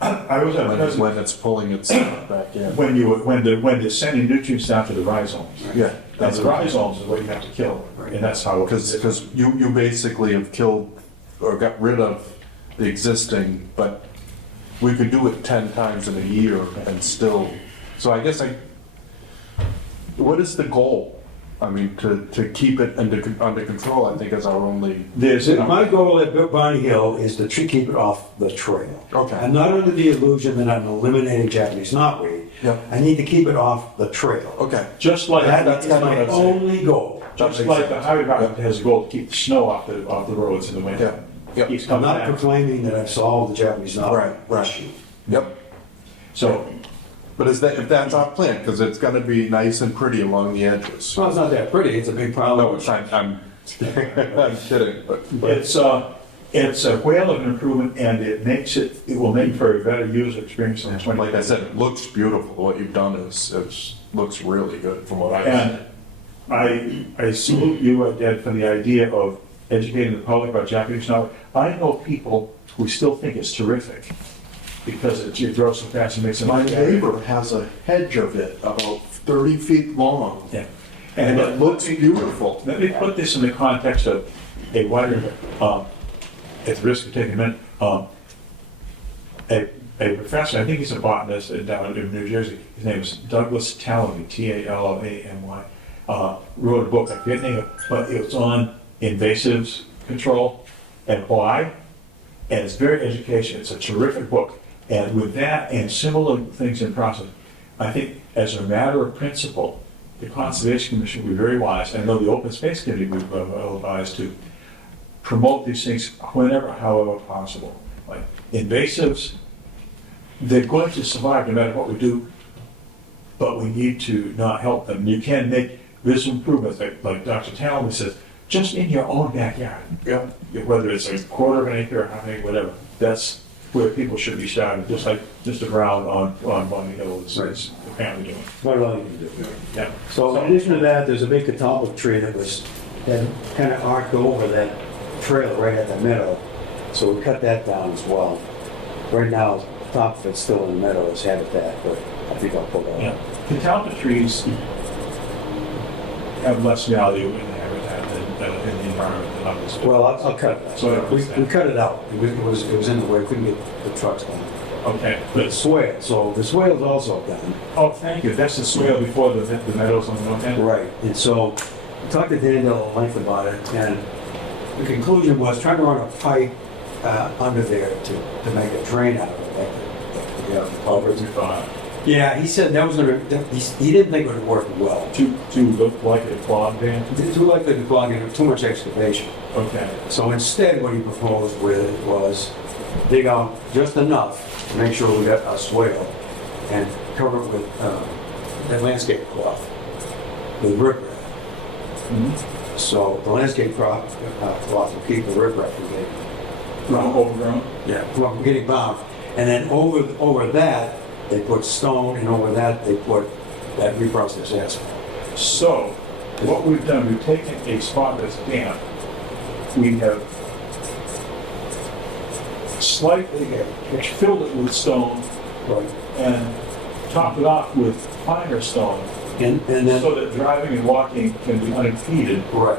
I was at present When it's pulling its back in. when they're sending nutrients down to the rhizomes. Yeah. And the rhizomes is what you have to kill, and that's how. Because you basically have killed or got rid of the existing, but we could do it 10 times in a year and still, so I guess what is the goal? I mean, to keep it under control, I think is our only. My goal at Barney Hill is to keep it off the trail. Okay. I'm not under the illusion that I'm eliminating Japanese knotweed. Yeah. I need to keep it off the trail. Okay. Just like That's kind of my what I'm saying. only goal. Just like the highway department has a goal to keep the snow off the roads in the winter. Yeah. Yep. Keeps I'm coming not back. proclaiming that I've solved the Japanese knotweed Right. issue. Yep. So, But if that's our plan, because it's gonna be nice and pretty along the edges. Well, it's not that pretty, it's a big pile No, of. it's not, I'm kidding, but. it's a whale of an improvement, and it will make for a better user experience in 20. Like I said, it looks beautiful. What you've done looks really good from what I've And seen. I salute you, Ed, for the idea of educating the public about Japanese knowledge. I know people who still think it's terrific because it grows so fast and makes them. My neighbor has a hedge of it about 30 feet long. Yeah. And it looks beautiful. Let me put this in the context of a wider, at the risk of taking a minute, a professor, I think he's a botanist down in New Jersey, his name is Douglas Tallamy, Tallamy, wrote a book, I forget the name of it, but it was on invasives control and why, and it's very educational, it's a terrific book. And with that and similar things in process, I think as a matter of principle, the Conservation Commission would be very wise, and I know the Open Space Committee would be well advised to promote these things whenever, however possible. Like invasives, they're going to survive no matter what we do, but we need to not help them. You can make visual improvements, like Dr. Talman says, just in your own backyard. Yeah. Whether it's a quarter of an acre or half an acre, whatever. That's where people should be starting, just like Mr. Brown on Bonnie Hill is apparently doing. What all you can do. Yeah. So in addition to that, there's a big catalpa tree that kind of arced over that trail right at the meadow. So we cut that down as well. Right now, the top of it's still in the meadow as habitat, but I think I'll pull that Yeah. out. Catalpa trees have less value in the habitat than in the environment than others. Well, I'll cut it out. So We cut it out. It was in the way, we couldn't get the trucks done. okay, The but, swale, so the swale's also done. oh, thank you, that's the swale before the meadows on the north end? Right, and so we talked to Daniel at length about it, and the conclusion was trying to run a pipe under there to make a drain out of it. Oh, where's it gone? Yeah, he said that was gonna, he didn't think it would work well. To look like a clog dam? Too likely to clog in, too much excavation. Okay. So instead, what he proposed with it was dig out just enough to make sure we got a swale and cover it with that landscape cloth, with riprap. So the landscape cloth will keep the riprap from getting Overgrown? yeah, from getting bound. And then over that, they put stone, and over that, they put that reprocessed asphalt. So, what we've done, we've taken a spot that's damp, we have slightly filled it with stone Right. and topped it off with finer stone, And then, so that driving and walking can be unimpeded, right,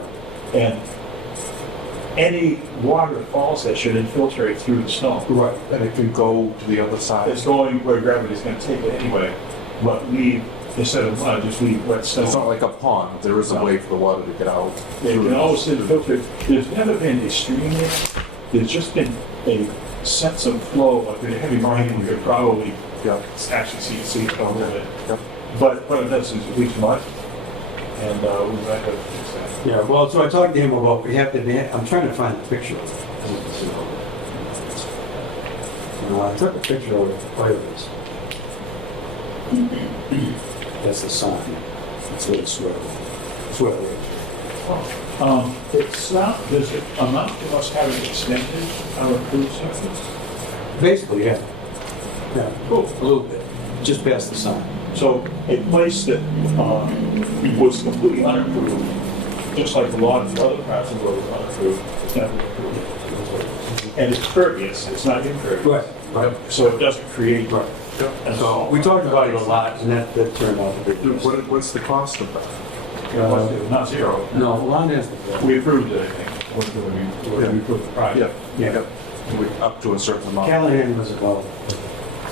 and any water that falls there should infiltrate through the stone. right. And it can go to the other side. It's going where gravity's gonna take it anyway, but leave, instead of mud, just leave wet It's not stone. like a pond, there is a way for the water to get out. They can always infiltrate. There's never been a stream there, there's just been a sense of flow, like with a heavy rain, we could probably Yeah. actually see it a little bit. Yep. But what it does is it leaves mud, and we might have to fix that. Yeah, well, so I talked to him about, we have to be, I'm trying to find a picture of it. I took a picture of it, quite of this. That's the sign. It's a little swell. It's not, does it amount to us having extended our approved surface? Basically, yeah. Yeah, a little bit, just past the sign. So a place that was completely unapproved, just like a lot of the other parts of the road was unapproved, it's never approved. And it's pervious, it's not impervious. Right. So it doesn't create. Right. So we talked about it a lot, and that turned out to be. What's the cost of that? Not zero. No, Lon has the. We approved it, I think. What do we approved the project? Yeah. Up to a certain amount. Callahan was about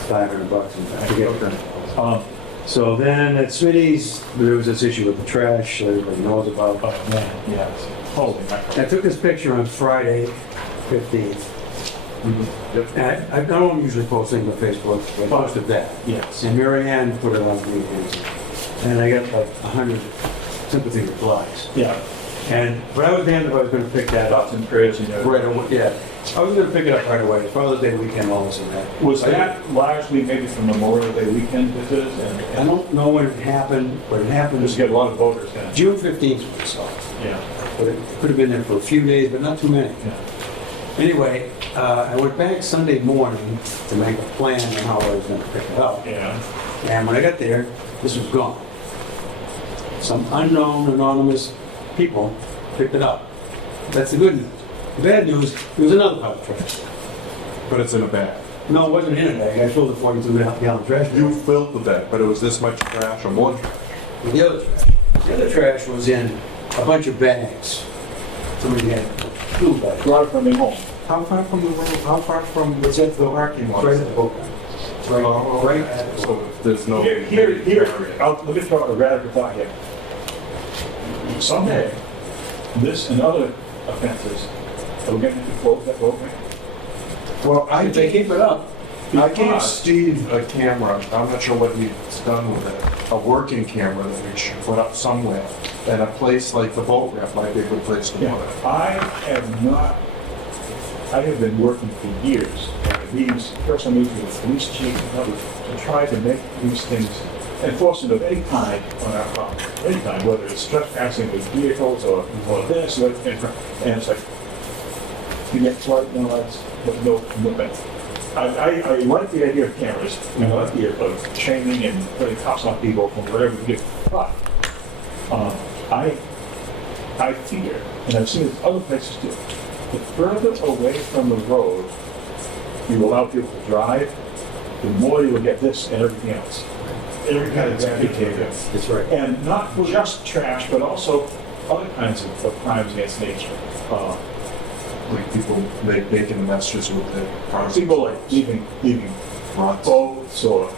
$500, and I forget what that. So then at Smitty's, there was this issue with the trash, that everybody knows about. Oh, man, yes. Holy mackerel. I took this picture on Friday, 15th. And I don't usually post things on Facebook, but I posted that. Yes. And Mary Ann put it on me, and I got like 100 sympathy replies. Yeah. And, but I was damned if I was gonna pick that up. Thoughts and prayers, you know. Right away, yeah. I was gonna pick it up right away, Father's Day weekend, all this and that. Was that largely maybe from Memorial Day weekend visitors and? I don't know when it happened, but it happened, Just get a lot of voters in. June 15th when I saw it. Yeah. But it could have been there for a few days, but not too many. Yeah. Anyway, I went back Sunday morning to make a plan on how I was gonna pick it up. Yeah. And when I got there, this was gone. Some unknown anonymous people picked it up. That's the good news. The bad news, there was another pile of trash. But it's in a bag. No, it wasn't in a bag. I filled a 42-gallon trash bag. You filled the bag, but it was this much trash or more trash. The other trash was in a bunch of bags. Somebody had 2 bags. Brought it from their home. How far from the road, how far from the parking lot? Right at the boat. Right at the So there's no. Here, let me throw out a radical thought here. Someday, this and other offenses, are getting to close that road. Well, If they keep it up, I gave Steve a camera, I'm not sure what he's done with it, a working camera that we should put up somewhere. And a place like the boat ramp might be a good place to put Yeah, it. I have been working for years, these personal meetings with the police chief and others, to try to make these things enforcement of any kind on our property, any kind, whether it's trespassing with vehicles or this, and it's like, you get smart, no lights, but no movement. I like the idea of cameras, and I like the idea of chaining and putting cops on people from whatever we do, but I fear, and I've seen it other places too, the further away from the road you allow people to drive, the more you will get this and everything else. Every kind of behavior. that's right. And not just trash, but also other kinds of crimes against nature. Like people making messages with their cars. People like leaving Lots. boats or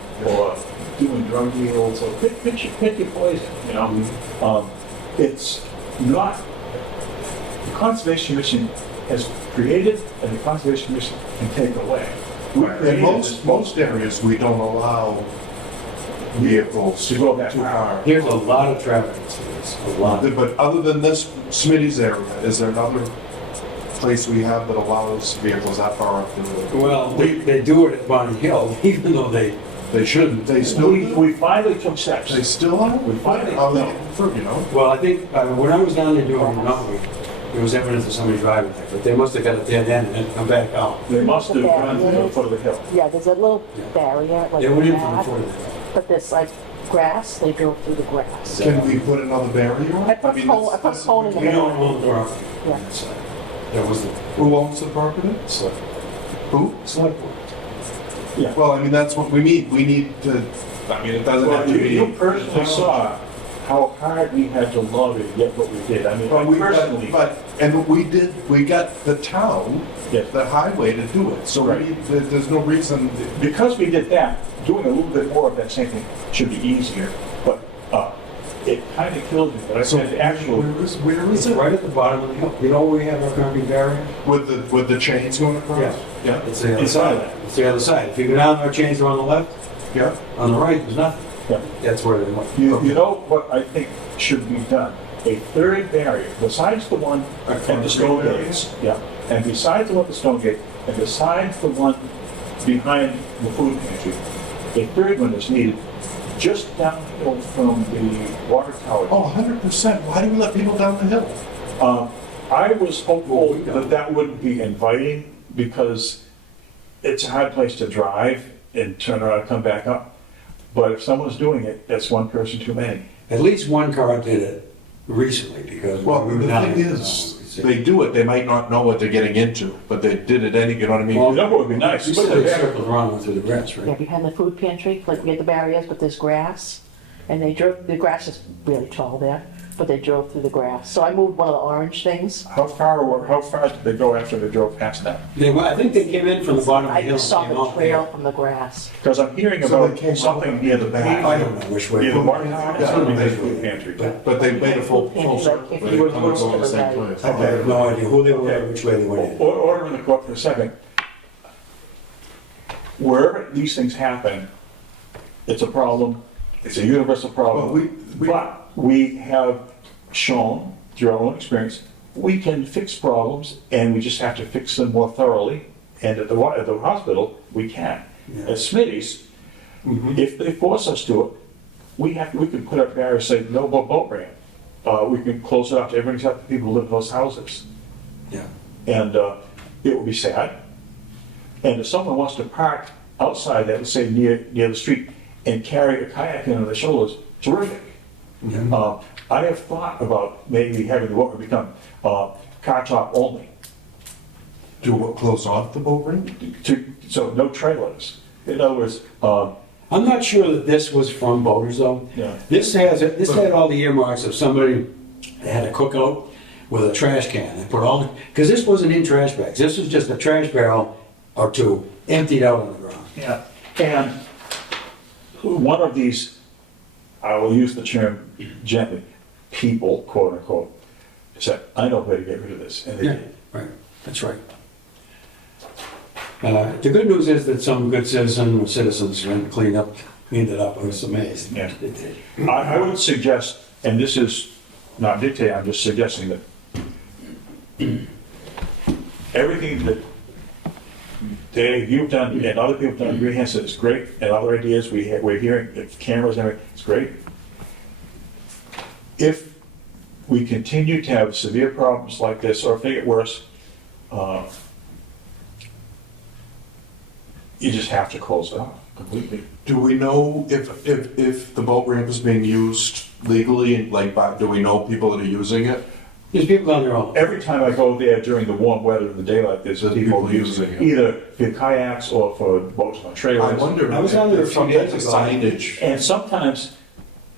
doing drug deals or pick your poison, you know? It's not, the Conservation Commission has created and the Conservation Commission can take away. We In created most areas, we don't allow vehicles To go that too far. There's a lot of traffic, it's a lot. But other than this Smitty's area, is there another place we have that allows vehicles that far up the? Well, they do it at Bonnie Hill, even though They shouldn't, they still, We finally took steps. they still are? We finally- How they, you know? well, I think, when I was down there doing Montgomery, there was evidence of somebody driving there, but they must have got it dead end and then come back out. They must have gone to the foot of the hill. Yeah, there's a little barrier, like They went in from the that, foot of the hill. but there's like grass, they drove through the grass. Can we put another barrier? I put mean, cone, I that's- put that's- cone in the We don't middle. own the property. Yeah. That's, that was the Who owns the property? select, Who? select board. Well, I mean, that's what we need to, I mean, it doesn't have Well, to be. you personally saw how hard we had to lobby to get what we did. I mean, But we, personally, and we got the town, Yes. the highway to do it, so Right. there's no reason. because we did that, doing a little bit more of that same thing should be easier, but it kind of killed me. But I So said, actually, where It's is it? right at the bottom of the hill. You know where we have our concrete barrier? With the chains going across? Yeah. Yeah, It's the other Inside. side. It's the other side. If you go down, our chains are on the left, yeah. on the right, there's nothing. Yeah. That's where they went. you know what I think should be done? A third barrier, besides the one and the stone gates. Yeah, and besides the one at the stone gate, and besides the one behind the food pantry, a third one is needed just downhill from the water tower. Oh, 100%. Why do we let people down the hill? I was hopeful that that wouldn't be inviting because it's a hard place to drive and turn around and come back up. But if someone's doing it, that's one person too many. At least one car did it recently because. Well, we were the down thing there. is, they do it, they might not know what they're getting into, but they did it any, you know what I mean? Well, That would be nice. You said they circled around and through the grass, Yeah, right? behind the food pantry, like we had the barriers, but there's grass, and they drove, the grass is really tall there, but they drove through the grass. So I moved one of the orange things. How far did they go after they drove past that? I think they came in from the bottom of the I hill. just saw and came the out trail there. from the grass. Because I'm hearing So they about came something near the back. I don't know which way. Near the water tower, Yeah, something near the they- food pantry. But they made a full Like, circle. if They you were come and close go to in the the same right. place. I have no idea who they were, which way they went in. Order in the court for a second. Wherever these things happen, it's a problem, it's a universal problem. Well, But we have shown, through our own experience, we can fix problems and we just have to fix them more thoroughly. And at the hospital, we can. Yeah. At Smitty's, if they force us to it, we can put up barriers, say, no boat ramp. We can close it up to everyone except the people who live in those houses. Yeah. And it would be sad. And if someone wants to park outside that, let's say near the street, and carry a kayak in on their shoulders, terrific. I have thought about maybe having the water become car top only, Do what, close off the boat ramp? so no trailers. In other words, I'm not sure that this was from boaters though. Yeah. This had all the earmarks of somebody that had a cookout with a trash can. They put all, because this wasn't in trash bags. This was just a trash barrel or two emptied out on the ground. yeah. And one of these, I will use the term gently, people, quote unquote, said, I know where to get rid of this, and they Yeah, did. right, that's right. The good news is that some good citizen or citizens went and cleaned it up. I was amazed. Yeah. They did. I would suggest, and this is not dictating, I'm just suggesting that everything that you've done and other people have done in Green Hanson is great, and other ideas we're hearing, if cameras and everything, it's great. If we continue to have severe problems like this, or if they get worse, you just have to close it off completely. Do we know if the boat ramp is being used legally, do we know people that are using it? There's people on their own. Every time I go there during the warm weather in the daylight, there's There's people people using it, using it. either for kayaks or for boats on trailers. I wonder I was on there a if few some days type of ago. signage. And sometimes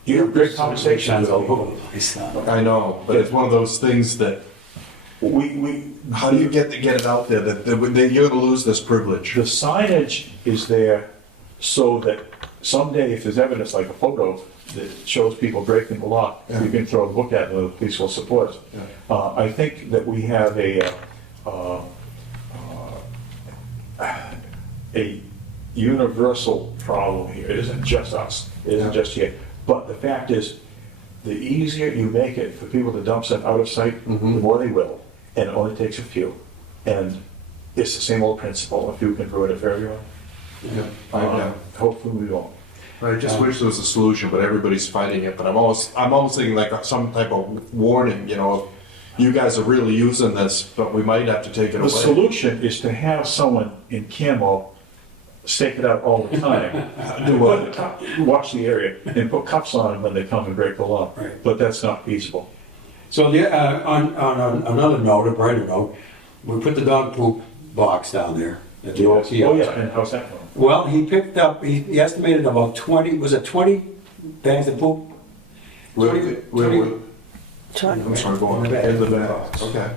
you have great conversations with people. I know, but it's one of those things that, how do you get it out there that you're gonna lose this privilege? The signage is there so that someday if there's evidence like a photo that shows people breaking the law, Yeah. you can throw a book at it and the police will support it. Yeah. I think that we have a universal problem here. It isn't just us, it isn't just here. But the fact is, the easier you make it for people to dump stuff out of sight, the more they will. And it only takes a few. And it's the same old principle, if you can ruin it for everyone. Yeah, I know. Hopefully we won't. I just wish there was a solution, but everybody's fighting it. But I'm almost thinking like some type of warning, you know, you guys are really using this, but we might have to take it The away. solution is to have someone in camo stake it out all the time. Watch the area and put cuffs on them when they come and break the law. Right. But that's not feasible. So on another note, a brighter note, we put the dog poop box down there at the old kiosk. Oh, yeah, and how's that going? Well, he picked up, he estimated about 20, was it 20 bags of poop? I'm sorry, go on. In the back. Okay.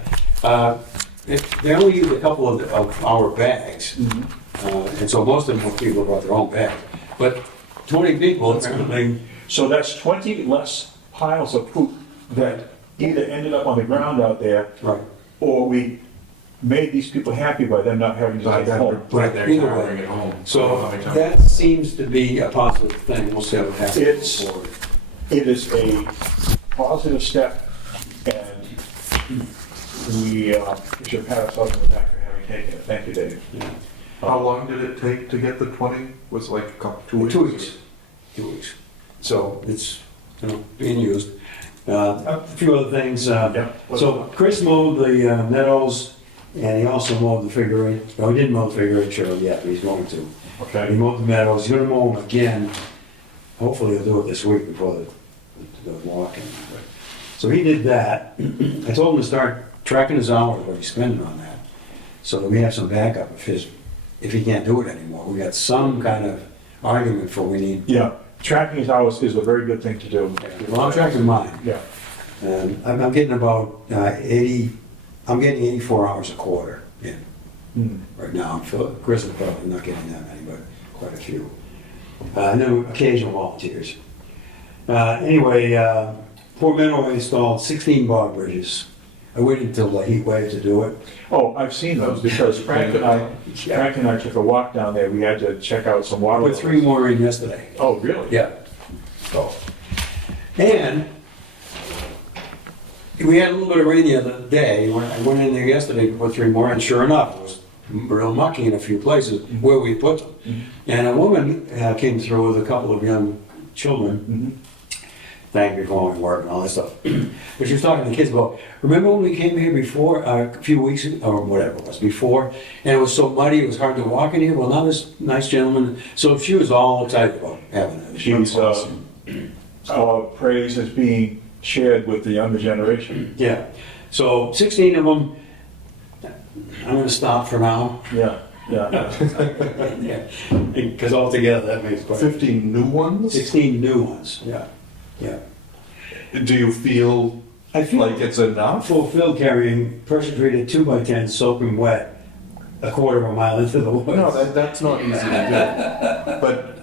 They only used a couple of our bags, and so most of them people brought their own bag. But 20 people, apparently, So that's 20 less piles of poop that either ended up on the ground out there, right. or we made these people happy by them not having to take it home. Right there, Either carrying way. it home. So that seems to be a positive thing. We'll see how it happens. It's- forward. It is a positive step, and we should pat ourselves on the back for having taken it. Thank you, Dave. How long did it take to get the 20? Was it like a couple, 2 weeks? 2 weeks. 2 weeks. So it's, you know, being used. A few other things. So Chris mowed the meadows, and he also mowed the figure eight. No, he didn't mow the figure eight trail yet, but he's going to. He Okay. mowed the meadows. He's gonna mow them again. Hopefully he'll do it this week before the walking. So he did that. I told him to start tracking his hours, what he's spending on that, so that we have some backup if he can't do it anymore. We got some kind of argument for we need. Yeah, tracking his hours is a very good thing to do. Well, I'm tracking mine. Yeah. And I'm getting about 80, I'm getting 84 hours a quarter in right now. Chris is probably not getting that many, but quite a few. And then occasional volunteers. Anyway, Port Meadow installed 16 bog bridges. I waited until the heat wave to do it. Oh, I've seen those, because Frank and I took a walk down there. We had to check out some water. Put 3 more in yesterday. Oh, really? Yeah. So, and we had a little bit of rain the other day. I went in there yesterday to put 3 more, and sure enough, it was real mucky in a few places where we put them. And a woman came through with a couple of young children. Thank me for going to work and all that stuff. But she was talking to the kids about, remember when we came here before, a few weeks ago, or whatever it was, before, and it was so muddy, it was hard to walk in here? Well, now this nice gentleman, so she was all excited about having it. She's, our praise is being shared with the younger generation. Yeah, so 16 of them, I'm gonna stop for now. Yeah, yeah. Yeah, because altogether that makes quite. 15 new ones? 16 new ones, yeah, yeah. Do you feel I feel like it's enough? fulfilled carrying pressure treated 2x10 soaking wet a quarter of a mile into the woods. No, that's not easy to do. But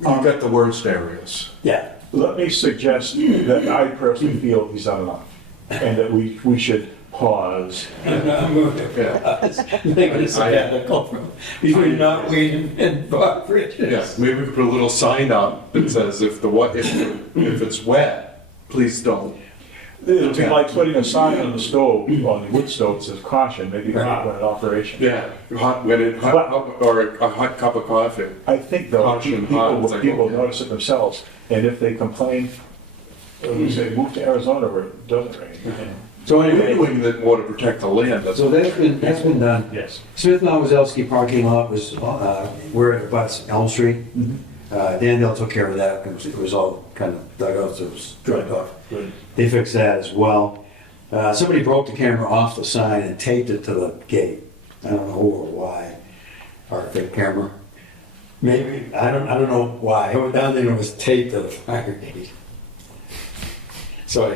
you got the worst areas. Yeah, Let me suggest that I personally feel he's done enough, and that we should pause. I'm going to make it a sabbatical from between not waiting and Bob Bridges. Yes, maybe we could put a little sign up that says if it's wet, please don't. It'd be like putting a sign on the stove, on the wood stove, that says caution, maybe hot when in operation. Yeah, hot or a hot cup of coffee. I think though, Caution, hot, it's like, people okay. notice it themselves, and if they complain, we say, move to Arizona where it doesn't rain. So We're anyway, doing that more to protect the land. so that's been done. Yes. Smith Nowozelski parking lot was, where it abuts Elm Street. Dandale took care of that, it was all kind of dug out, so it was dried off. Good. They fixed that as well. Somebody broke the camera off the sign and taped it to the gate. I don't know who or why, or the camera. Maybe, I don't know why. I went down there and it was taped to the fire gate. So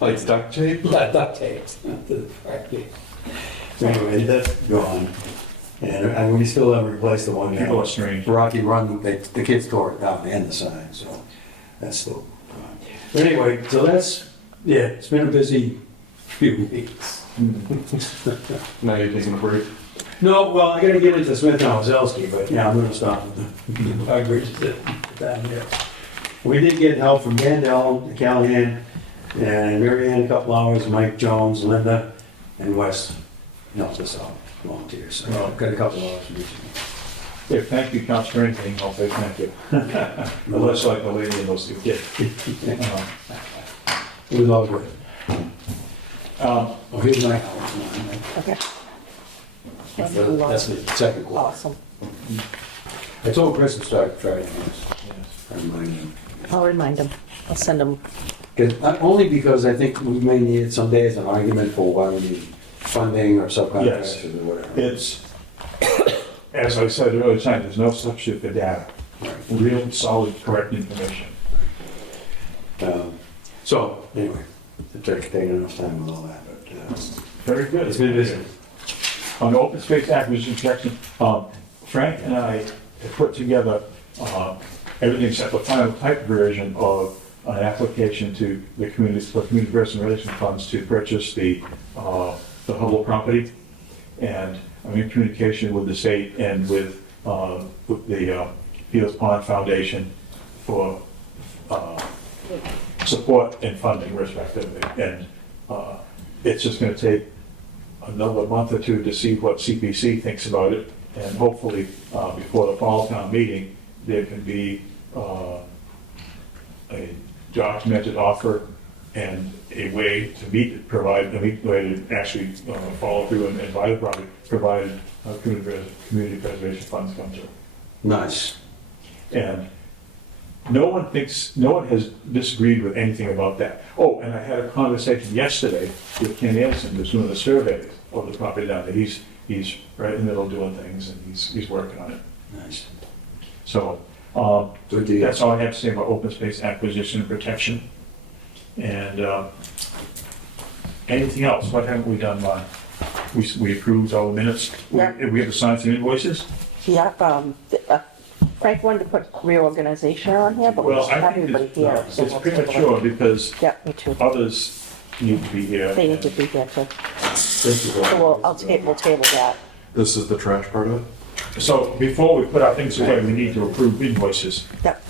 Like duct tape? yeah, duct taped to the fire gate. So anyway, that's gone. And we still haven't replaced the one. People are strange. Rocky Run, the kids tore it down and the sign, so that's still gone. But anyway, so that's, yeah, it's been a busy few weeks. Now you're taking a break. No, well, I gotta get into Smith and Wazowski, but yeah, I'm gonna stop with the, I agree with that, yeah. We did get help from Vandell, Callahan, and Mary Ann a couple hours, Mike Jones, Linda, and Wes helped us out, volunteers. So I've got a couple hours from each of them. If thank you counts for anything, I'll say thank you. Unless like the lady and those two kids. It was all good. Oh, Here's my, Okay. that's the second quarter. Awesome. I told Chris to start Friday nights. I reminded him. I'll remind him. I'll send him. Only because I think we may need some days an argument for why we need funding or subcontractors or whatever. It's, as I said earlier tonight, there's no substitute for data. Real, solid, correct information. So, anyway, it took taking enough time with all that, but Very good. it's been busy. On open space acquisition protection, Frank and I have put together everything except the final type version of an application to the community, for community preservation funds to purchase the Hubble property. And I'm in communication with the state and with the Fields Pond Foundation for support and funding respectively. And it's just gonna take another month or two to see what CPC thinks about it. And hopefully, before the fall town meeting, there can be a documented offer and a way to provide a way to actually follow through and buy the property, provided community preservation funds come through. Nice. And no one has disagreed with anything about that. Oh, and I had a conversation yesterday with Ken Hanson, who's doing the survey of the property down there. He's right in the middle of doing things, and he's working on it. Nice. So, Good deal. that's all I have to say about open space acquisition and protection. And anything else? What haven't we done, Ron? We approved all the minutes. Yeah. We have to sign some invoices? Yeah, Frank wanted to put reorganization on here, but we Well, just I have think everybody here. it's so we'll take a look. premature because Yeah, me too. others need to be here. They need to be here too. Thank you. So we'll table that. This is the trash part of it? So before we put our things away, we need to approve invoices. Yep.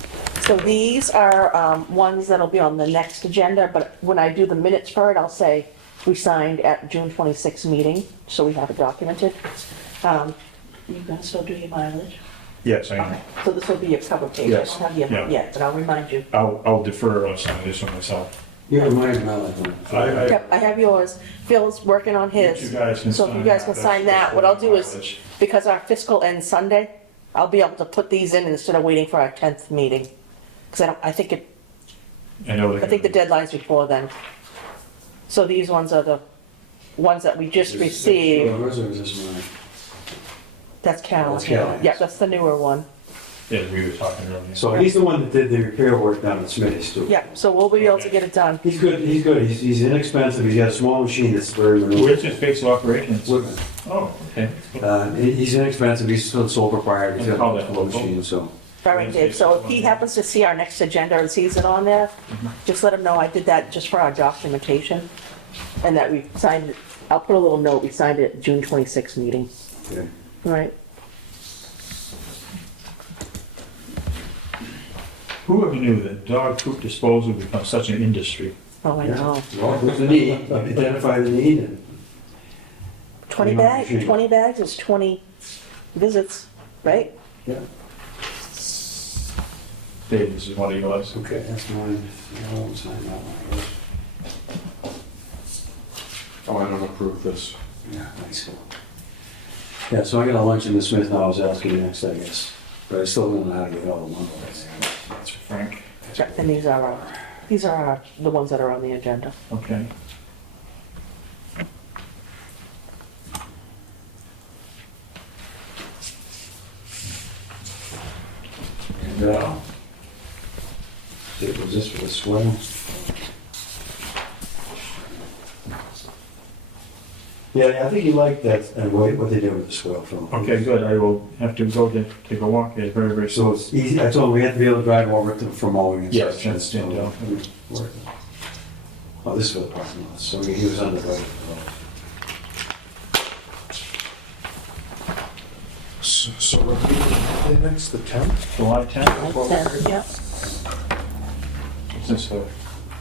So these are ones that'll be on the next agenda, but when I do the minutes for it, I'll say we signed at June 26th meeting, so we have it documented. You can still do your mileage. Yes, I know. Okay, so this will be your cover page. Yes. I don't have the Yeah. other yet, but I'll remind you. I'll defer on some of this one myself. You remind me of that. Yep, I have yours. Phil's working on his. You guys can So if you sign guys that. can sign that, what I'll do is, Mileage. because our fiscal ends Sunday, I'll be able to put these in instead of waiting for our 10th meeting. Because I think the deadline's before then. So these ones are the ones that we just received. Yours or is this mine? That's Carol. That's Carol's. Yeah, that's the newer one. Yeah, we were talking earlier. So he's the one that did the repair work down at Smitty's too. Yeah, so we'll be able to get it done. He's good, he's inexpensive, he's got a small machine that's very maneuverable. Where's his base of operations? Whitman. Oh, okay. He's inexpensive, he's still sole proprietor, he's And got call a that small local? machine, so. All right, Dave, so if he happens to see our next agenda and sees it on there, just let him know I did that just for our documentation. And that we signed it, I'll put a little note, we signed it at June 26th meeting. Okay. All right. Whoever knew that dog poop disposal would become such an industry? Oh, I know. Well, there's the need, identify the need and. 20 bags is 20 visits, right? Yeah. Dave, this is one of yours. Okay, that's mine. I won't sign that one. Oh, I don't approve this. Yeah, nice. Yeah, so I got a lunch in the Smith now, I was asking next, I guess. But I still don't know how to get all the ones. That's for Frank. Yeah, and these are the ones that are on the agenda. Okay. And, was this for the swell? Yeah, I think you like that, and what they did with the swell film. Okay, good. I will have to go to take a walk there very, very soon. So it's easy, I told him we have to be able to drive over to, for mowing and Yes, such. that's stand down. Oh, this is for the parking lot, so he was on the right. So we're meeting next, the 10th? July 10th. Yeah. Is this a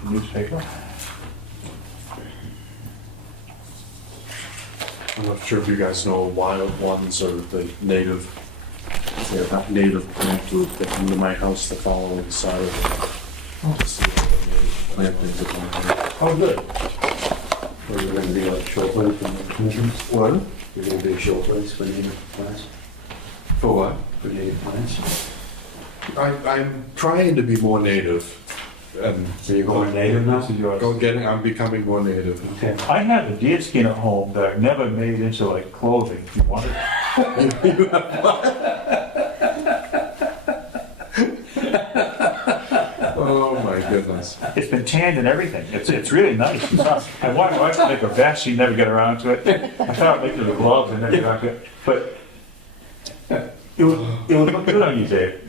newspaper? I'm not sure if you guys know wild ones or the native, they're not native plant group that come to my house the following Saturday. To see what the native plantings are going on. Oh, good. Or you're gonna be like show place for native plants? What? You're gonna be a show place for native plants? For what? For native plants? I'm trying to be more native and. So you're going native now? This is yours. I'm becoming more native. Okay. I have a deer skin at home that I've never made into like clothing. You want it? Oh my goodness. It's been tanned and everything. It's really nice. It's not, I wanted my wife to make a vest, she never got around to it. I thought I'd make it the gloves and never got to it. But it would look good on you, Dave.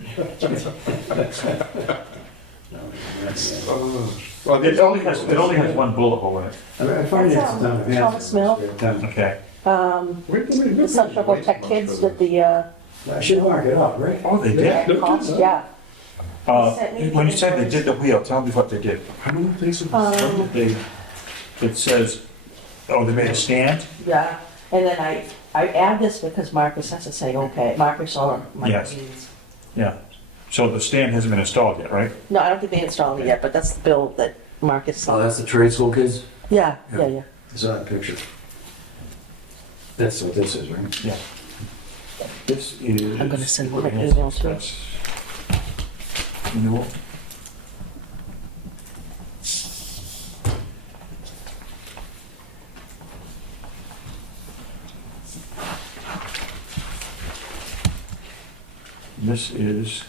Well, It only has one bullet hole in it. I find That's, it's done. Thomas Mill. Okay. The Central Protect Kids did the, I should mark it up, right? Oh, they did? cost, yeah. When you said they did the wheel, tell me what they did. I don't think so. What did they, it says, oh, they made a stand? Yeah, and then I add this because Marcus has to say, okay, Marcus or my Yes. means. Yeah. So the stand hasn't been installed yet, right? No, I don't think they installed it yet, but that's the bill that Marcus Oh, saw. that's the trade school kids? Yeah. I saw that picture. That's what this is, right? Yeah. This is. I'm gonna send them an email too. That's renewal. This is.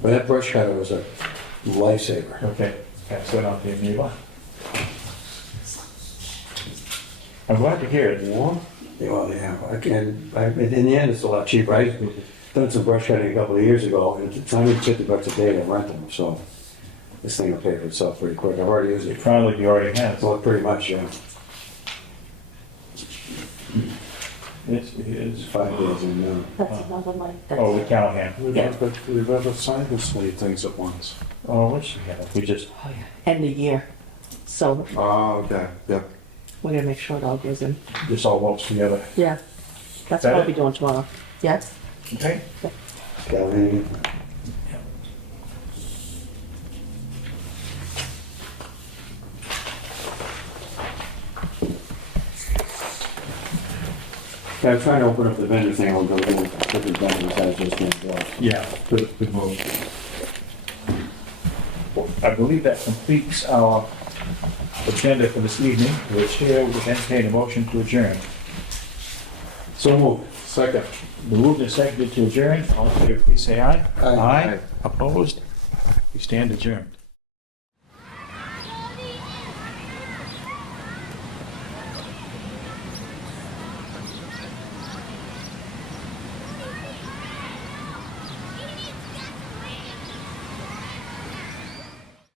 But that brush cutter was a lifesaver. Okay, pass that on to your neighbor. I'm glad to hear it. Well, yeah, in the end, it's a lot cheaper. I done some brush cutting a couple of years ago, and it's $150 a day to rent them, so this thing will pay for itself pretty quick. I've already used it. Probably you already have. Well, pretty much, yeah. This is. 5 days in, That's another one. Oh, the Callahan. We've ever signed this many things at once. Oh, what should we have? We just, End of year. So Oh, okay, yep. we're gonna make sure it all goes in. this all lumps together. Yeah. That's That what I'll it? be doing tomorrow. Yes? Okay? Callahan. Yeah, I'm trying to open up the vendor thing, I'll go a little different vendors, I just can't go. Yeah, good move. I believe that completes our agenda for this evening. The chair will entertain a motion to adjourn. So moved. Second. The moved and seconded to adjourn. All in favor, please say aye. Aye. Opposed? We stand adjourned.